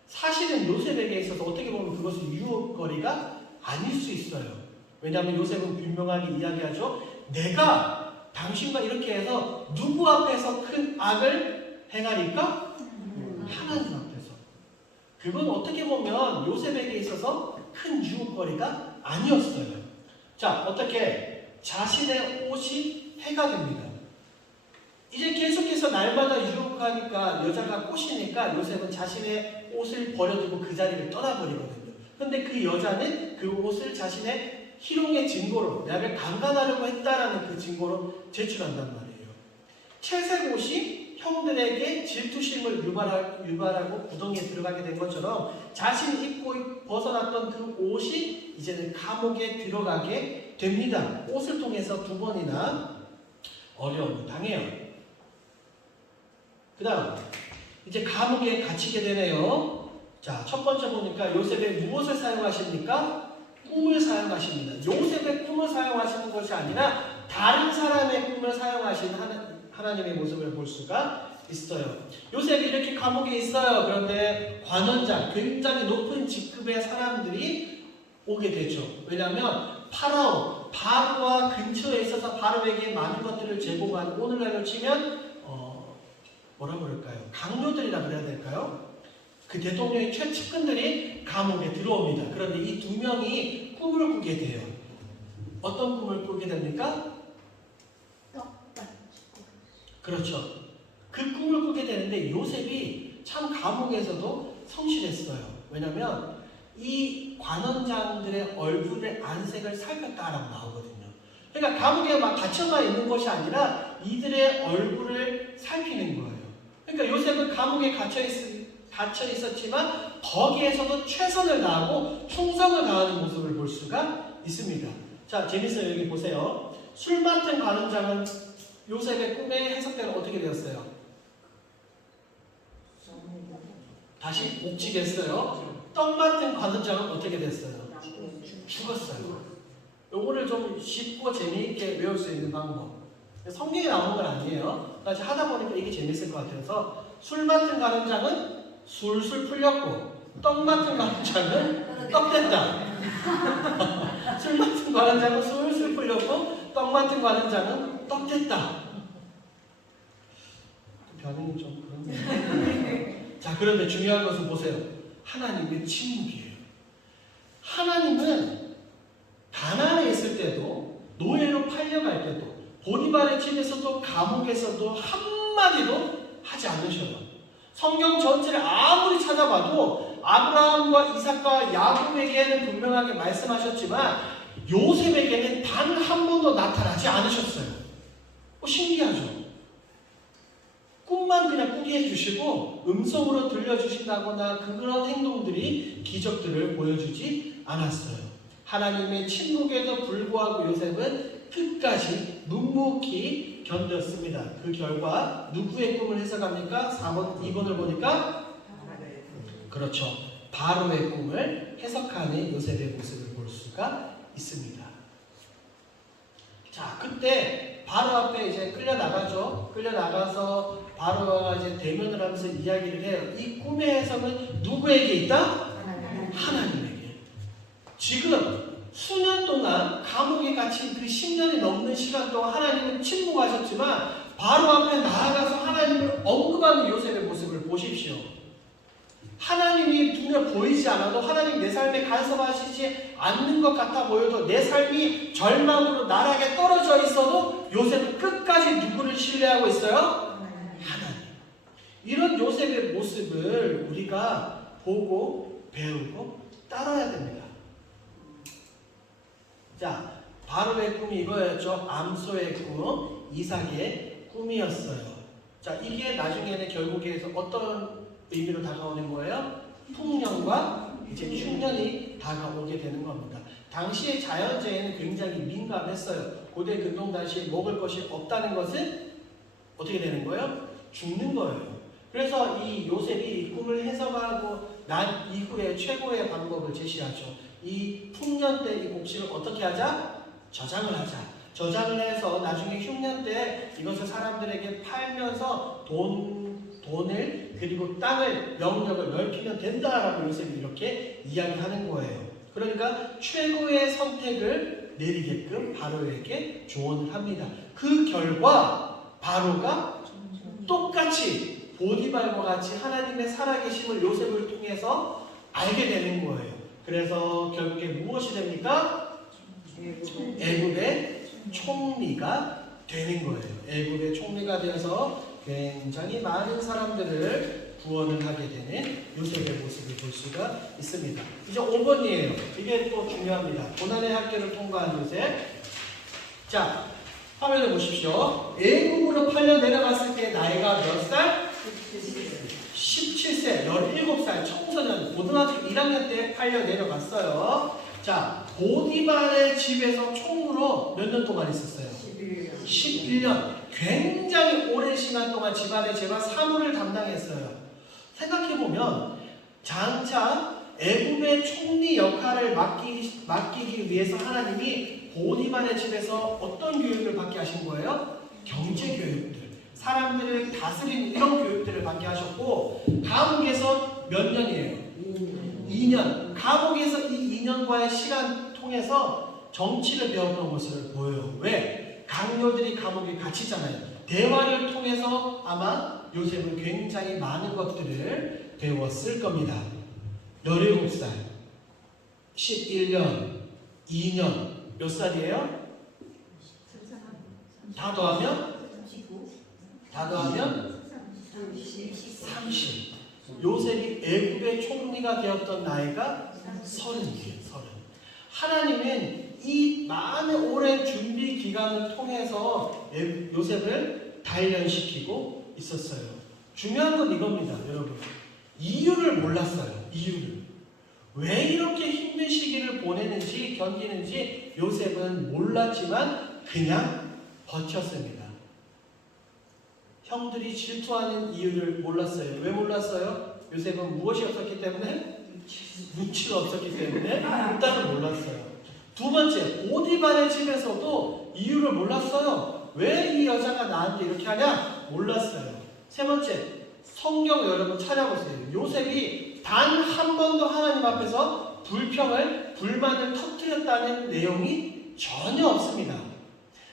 사실은 요셉에게 있어서 어떻게 보면 그것은 유혹거리가 아닐 수 있어요. 왜냐하면 요셉은 분명하게 이야기하죠. 내가 당신과 이렇게 해서 누구 앞에서 큰 악을 행하리까? 하나님 앞에서. 그건 어떻게 보면 요셉에게 있어서 큰 유혹거리가 아니었어요. 자, 어떻게 자신의 옷이 해가 됩니다. 이제 계속해서 날마다 유혹하니까 여자가 꼬시니까 요셉은 자신의 옷을 버려두고 그 자리를 떠나버리거든요. 근데 그 여자는 그 옷을 자신의 희롱의 증거로, 나를 강간하려고 했다라는 그 증거로 제출한단 말이에요. 채색 옷이 형들에게 질투심을 유발하고 구덩이에 들어가게 된 것처럼 자신이 입고 벗어났던 그 옷이 이제는 감옥에 들어가게 됩니다. 옷을 통해서 두 번이나 어려움을 당해요. 그 다음 이제 감옥에 갇히게 되네요. 자, 첫 번째 보니까 요셉의 무엇을 사용하십니까? 꿈을 사용하십니다. 요셉의 꿈을 사용하시는 것이 아니라 다른 사람의 꿈을 사용하시는 하나님의 모습을 볼 수가 있어요. 요셉이 이렇게 감옥에 있어요. 그런데 관원장, 굉장히 높은 직급의 사람들이 오게 되죠. 왜냐하면 바로와 근처에 있어서 바로에게 많은 것들을 제공한, 오늘날로 치면 뭐라 그럴까요? 강요들이라 그래야 될까요? 그 대통령의 최측근들이 감옥에 들어옵니다. 그런데 이 두 명이 꿈을 꾸게 돼요. 어떤 꿈을 꾸게 됩니까? 그렇죠. 그 꿈을 꾸게 되는데 요셉이 참 감옥에서도 성실했어요. 왜냐하면 이 관원장들의 얼굴의 안색을 살폈다라고 나오거든요. 그러니까 감옥에 막 갇혀만 있는 것이 아니라 이들의 얼굴을 살피는 거예요. 그러니까 요셉은 감옥에 갇혀 있었지만 거기에서도 최선을 다하고 충성을 다하는 모습을 볼 수가 있습니다. 자, 재밌어요. 여기 보세요. 술 맡은 관원장은 요셉의 꿈의 해석대로 어떻게 되었어요? 다시 옥치겠어요. 떡 맡은 관원장은 어떻게 됐어요? 죽었어요. 요거를 좀 쉽고 재미있게 외울 수 있는 방법. 성경에 나오는 건 아니에요. 다시 하다 보니까 이게 재밌을 것 같아서, 술 맡은 관원장은 술술 풀렸고 떡 맡은 관원장은 떡 됐다. 술 맡은 관원장은 술술 풀렸고 떡 맡은 관원장은 떡 됐다. 변형이 좀 그런데. 자, 그런데 중요한 것은 보세요. 하나님의 침묵이에요. 하나님은 가나안에 있을 때도, 노예로 팔려갈 때도, 보디발의 집에서도, 감옥에서도 한마디도 하지 않으셔요. 성경 전체를 아무리 찾아봐도 아브라함과 이삭과 야곱에게는 분명하게 말씀하셨지만 요셉에게는 단 한 번도 나타나지 않으셨어요. 신기하죠? 꿈만 그냥 꾸게 해주시고 음성으로 들려주신다거나 그런 행동들이, 기적들을 보여주지 않았어요. 하나님의 침묵에도 불구하고 요셉은 끝까지 묵묵히 견뎠습니다. 그 결과 누구의 꿈을 해석합니까? 2번을 보니까 그렇죠. 바로의 꿈을 해석하는 요셉의 모습을 볼 수가 있습니다. 자, 그때 바로 앞에 이제 끌려나가죠. 끌려나가서 바로와 이제 대면을 하면서 이야기를 해요. 이 꿈의 해석은 누구에게 있다? 하나님에게. 지금 수년 동안 감옥에 갇힌 그 10년이 넘는 시간 동안 하나님은 침묵하셨지만 바로 앞에 나아가서 하나님을 언급하는 요셉의 모습을 보십시오. 하나님이 눈에 보이지 않아도, 하나님 내 삶에 간섭하시지 않는 것 같아 보여도, 내 삶이 절망으로 나락에 떨어져 있어도 요셉은 끝까지 누구를 신뢰하고 있어요? 하나님. 이런 요셉의 모습을 우리가 보고 배우고 따라야 됩니다. 자, 바로의 꿈이 이거였죠. 암소의 꿈, 이삭의 꿈이었어요. 자, 이게 나중에는 결국에 어떤 의미로 다가오는 거예요? 풍년과 이제 흉년이 다가오게 되는 겁니다. 당시의 자연재해는 굉장히 민감했어요. 고대 근동 당시에 먹을 것이 없다는 것은 어떻게 되는 거예요? 죽는 거예요. 그래서 이 요셉이 이 꿈을 해석하고 난 이후에 최고의 방법을 제시하죠. 이 풍년 때 이 곡식을 어떻게 하자? 저장을 하자. 저장을 해서 나중에 흉년 때 이것을 사람들에게 팔면서 돈을, 그리고 땅을, 영역을 넓히면 된다라고 요셉이 이렇게 이야기하는 거예요. 그러니까 최고의 선택을 내리게끔 바로에게 조언을 합니다. 그 결과 바로가 똑같이 보디발과 같이 하나님의 살아계심을 요셉을 통해서 알게 되는 거예요. 그래서 결국에 무엇이 됩니까? 애굽의 총리가 되는 거예요. 애굽의 총리가 되어서 굉장히 많은 사람들을 구원을 하게 되는 요셉의 모습을 볼 수가 있습니다. 이제 5번이에요. 이게 또 중요합니다. 고난의 학교를 통과한 요셉. 자, 화면을 보십시오. 애굽으로 팔려 내려갔을 때 나이가 몇 살? 17세, 17살, 청소년, 고등학교 1학년 때 팔려 내려갔어요. 자, 보디발의 집에서 총무로 몇 년 동안 있었어요? 11년. 굉장히 오랜 시간 동안 집안의 제가 사무를 담당했어요. 생각해보면 장차 애굽의 총리 역할을 맡기기 위해서 하나님이 보디발의 집에서 어떤 교육을 받게 하신 거예요? 경제 교육들, 사람들을 다스리는 이런 교육들을 받게 하셨고, 감옥에서 몇 년이에요? 2년. 감옥에서 이 2년과의 시간 통해서 정치를 배웠던 것을 보여요. 왜? 강요들이 감옥에 갇히잖아요. 대화를 통해서 아마 요셉은 굉장히 많은 것들을 배웠을 겁니다. 17살, 11년, 2년, 몇 살이에요? 다 더하면 30. 요셉이 애굽의 총리가 되었던 나이가 30이에요. 30. 하나님은 이 많은 오랜 준비 기간을 통해서 요셉을 단련시키고 있었어요. 중요한 건 이겁니다, 여러분. 이유를 몰랐어요. 이유를. 왜 이렇게 힘든 시기를 보내는지 견디는지 요셉은 몰랐지만 그냥 버텼습니다. 형들이 질투하는 이유를 몰랐어요. 왜 몰랐어요? 요셉은 무엇이 없었기 때문에? 눈치가 없었기 때문에 일단은 몰랐어요. 두 번째, 보디발의 집에서도 이유를 몰랐어요. 왜 이 여자가 나한테 이렇게 하냐? 몰랐어요. 세 번째, 성경 여러분 찾아보세요. 요셉이 단 한 번도 하나님 앞에서 불만을 터뜨렸다는 내용이 전혀 없습니다.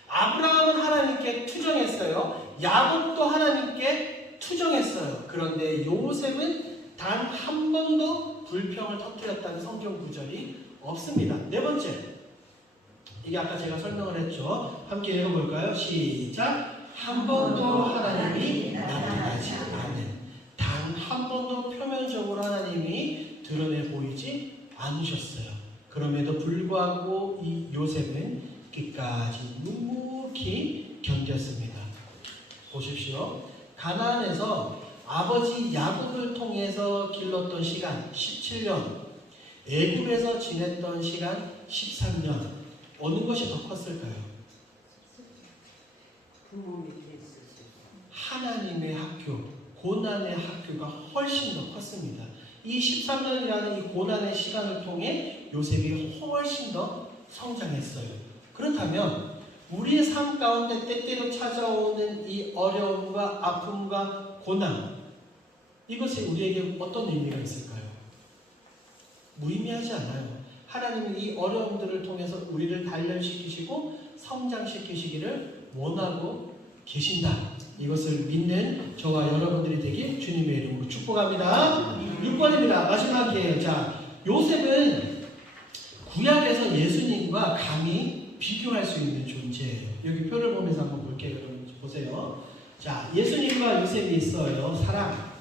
아브라함은 하나님께 투정했어요. 야곱도 하나님께 투정했어요. 그런데 요셉은 단 한 번도 불평을 터뜨렸다는 성경 구절이 없습니다. 네 번째, 이게 아까 제가 설명을 했죠. 함께 읽어볼까요? 시작. 한 번도 하나님이 나타나지 않은, 단 한 번도 표면적으로 하나님이 드러내 보이지 않으셨어요. 그럼에도 불구하고 이 요셉은 끝까지 묵묵히 견뎠습니다. 보십시오. 가나안에서 아버지 야곱을 통해서 길렀던 시간 17년, 애굽에서 지냈던 시간 13년, 어느 것이 더 컸을까요? 하나님의 학교, 고난의 학교가 훨씬 더 컸습니다. 이 13년이라는 이 고난의 시간을 통해 요셉이 훨씬 더 성장했어요. 그렇다면 우리의 삶 가운데 때때로 찾아오는 이 어려움과 아픔과 고난, 이것이 우리에게 어떤 의미가 있을까요? 무의미하지 않아요. 하나님은 이 어려움들을 통해서 우리를 단련시키시고 성장시키시기를 원하고 계신다. 이것을 믿는 저와 여러분들이 되길 주님의 이름으로 축복합니다. 6번입니다. 마지막이에요. 자, 요셉은 구약에서 예수님과 감히 비교할 수 있는 존재예요. 여기 표를 보면서 한번 볼게요. 여러분 보세요. 자, 예수님과 요셉이 있어요. 사랑.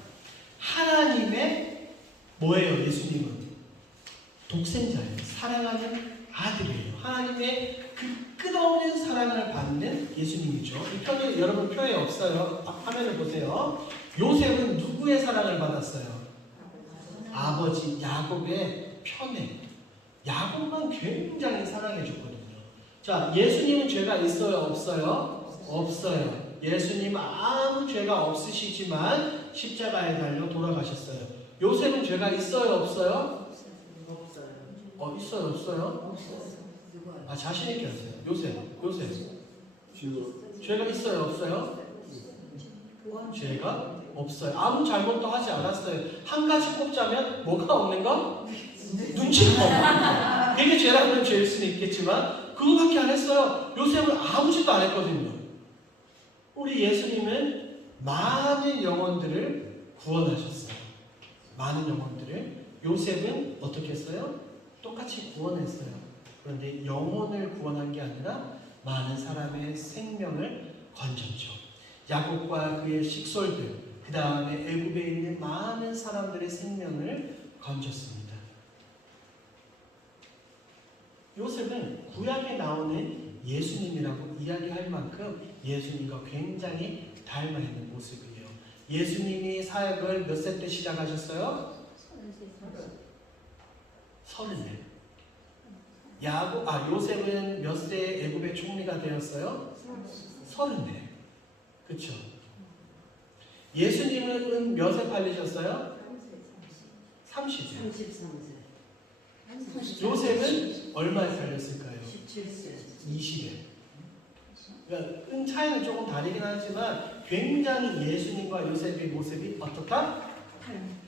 하나님의 뭐예요? 예수님은 독생자예요. 사랑하는 아들이에요. 하나님의 그 끝없는 사랑을 받는 예수님이죠. 이 편이 여러분 표에 없어요. 화면을 보세요. 요셉은 누구의 사랑을 받았어요? 아버지 야곱의 편에. 야곱만 굉장히 사랑해 줬거든요. 자, 예수님은 죄가 있어요? 없어요? 없어요. 예수님 아무 죄가 없으시지만 십자가에 달려 돌아가셨어요. 요셉은 죄가 있어요? 없어요? 있어요? 없어요? 아, 자신있게 하세요. 요셉. 죄가 있어요? 없어요? 죄가 없어요. 아무 잘못도 하지 않았어요. 한 가지 꼽자면 뭐가 없는 거? 눈치가 없는 거. 이게 죄라면 죄일 수는 있겠지만 그거밖에 안 했어요. 요셉은 아무 짓도 안 했거든요. 우리 예수님은 많은 영혼들을 구원하셨어요. 많은 영혼들을. 요셉은 어떻게 했어요? 똑같이 구원했어요. 그런데 영혼을 구원한 게 아니라 많은 사람의 생명을 건졌죠. 야곱과 그의 식솔들, 그 다음에 애굽에 있는 많은 사람들의 생명을 건졌습니다. 요셉은 구약에 나오는 예수님이라고 이야기할 만큼 예수님과 굉장히 닮아 있는 모습이에요. 예수님이 사역을 몇 세 때 시작하셨어요? 34. 요셉은 몇 세에 애굽의 총리가 되었어요? 34. 그쵸? 예수님은 몇에 팔리셨어요? 30세. 33세. 요셉은 얼마에 팔렸을까요? 17세. 20에. 그러니까 차이는 조금 다르긴 하지만 굉장히 예수님과 요셉의 모습이 어떻다?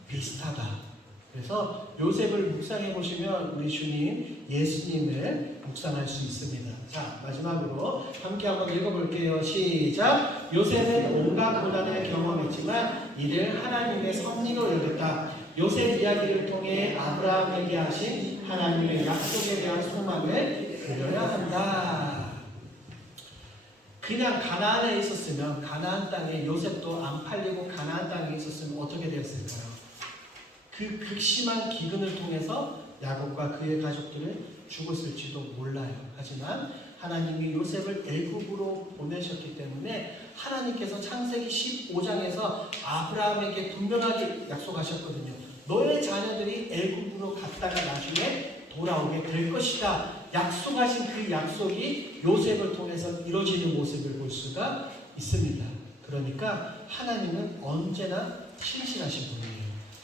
비슷하다. 그래서 요셉을 묵상해 보시면 우리 주님 예수님을 묵상할 수 있습니다. 자, 마지막으로 함께 한번 읽어볼게요. 시작. 요셉은 온갖 고난을 경험했지만 이를 하나님의 섭리로 여겼다. 요셉 이야기를 통해 아브라함에게 하신 하나님의 약속에 대한 소망을 그려야 한다. 그냥 가나안에 있었으면, 가나안 땅에 요셉도 안 팔리고 가나안 땅에 있었으면 어떻게 되었을까요? 그 극심한 기근을 통해서 야곱과 그의 가족들은 죽었을지도 몰라요. 하지만 하나님이 요셉을 애굽으로 보내셨기 때문에 하나님께서 창세기 15장에서 아브라함에게 분명하게 약속하셨거든요. 너의 자녀들이 애굽으로 갔다가 나중에 돌아오게 될 것이다. 약속하신 그 약속이 요셉을 통해서 이루어지는 모습을 볼 수가 있습니다. 그러니까 하나님은 언제나 신실하신 분이에요.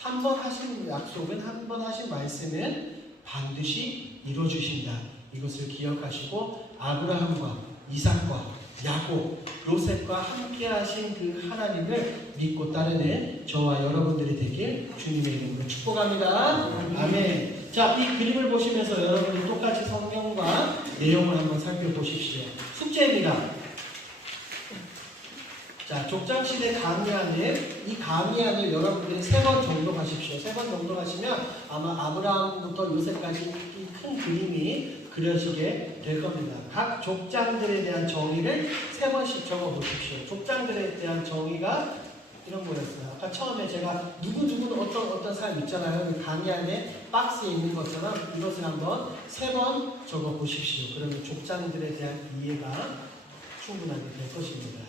한 번 하신 약속은, 한 번 하신 말씀은 반드시 이루어주신다. 이것을 기억하시고 아브라함과 이삭과 야곱, 요셉과 함께 하신 그 하나님을 믿고 따르는 저와 여러분들이 되길 주님의 이름으로 축복합니다. 아멘. 자, 이 그림을 보시면서 여러분이 똑같이 성경과 내용을 한번 살펴보십시오. 숙제입니다. 자, 족장시대 가미안을, 이 가미안을 여러분들이 3번 정도 가십시오. 3번 정도 가시면 아마 아브라함부터 요셉까지 이 큰 그림이 그려지게 될 겁니다. 각 족장들에 대한 정의를 3번씩 적어 보십시오. 족장들에 대한 정의가 이런 거였어요. 아까 처음에 제가 누구누구는 어떤 사람 있잖아요. 그 강의 안에 박스에 있는 것처럼 이것을 한번 3번 적어 보십시오. 그러면 족장들에 대한 이해가 충분하게 될 것입니다.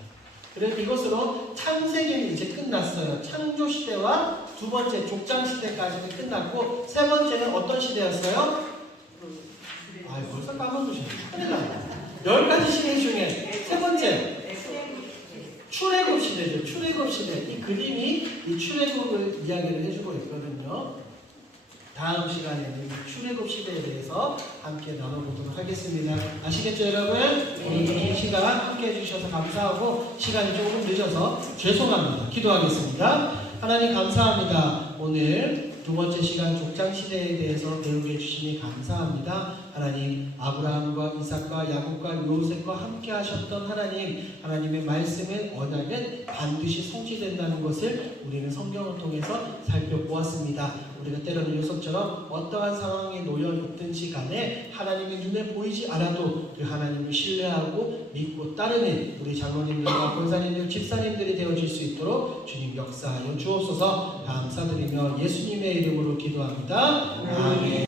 그래서 이것으로 창세기는 이제 끝났어요. 창조시대와 두 번째 족장시대까지는 끝났고, 세 번째는 어떤 시대였어요? 벌써 까먹으셨네. 큰일 나요. 10가지 시대 중에 세 번째 출애굽 시대죠. 출애굽 시대. 이 그림이 이 출애굽을 이야기를 해주고 있거든요. 다음 시간에는 출애굽 시대에 대해서 함께 나눠보도록 하겠습니다. 아시겠죠, 여러분? 오늘도 이 시간 함께 해주셔서 감사하고, 시간이 조금 늦어서 죄송합니다. 기도하겠습니다. 하나님 감사합니다. 오늘 두 번째 시간 족장시대에 대해서 배우게 해주시니 감사합니다. 하나님, 아브라함과 이삭과 야곱과 요셉과 함께 하셨던 하나님, 하나님의 말씀은, 언약은 반드시 성취된다는 것을 우리는 성경을 통해서 살펴보았습니다. 우리가 때로는 요셉처럼 어떠한 상황에 놓여 있든지 간에 하나님이 눈에 보이지 않아도 그 하나님을 신뢰하고 믿고 따르는 우리 장로님들과 권사님들, 집사님들이 되어질 수 있도록 주님 역사하여 주옵소서. 감사드리며 예수님의 이름으로 기도합니다. 아멘.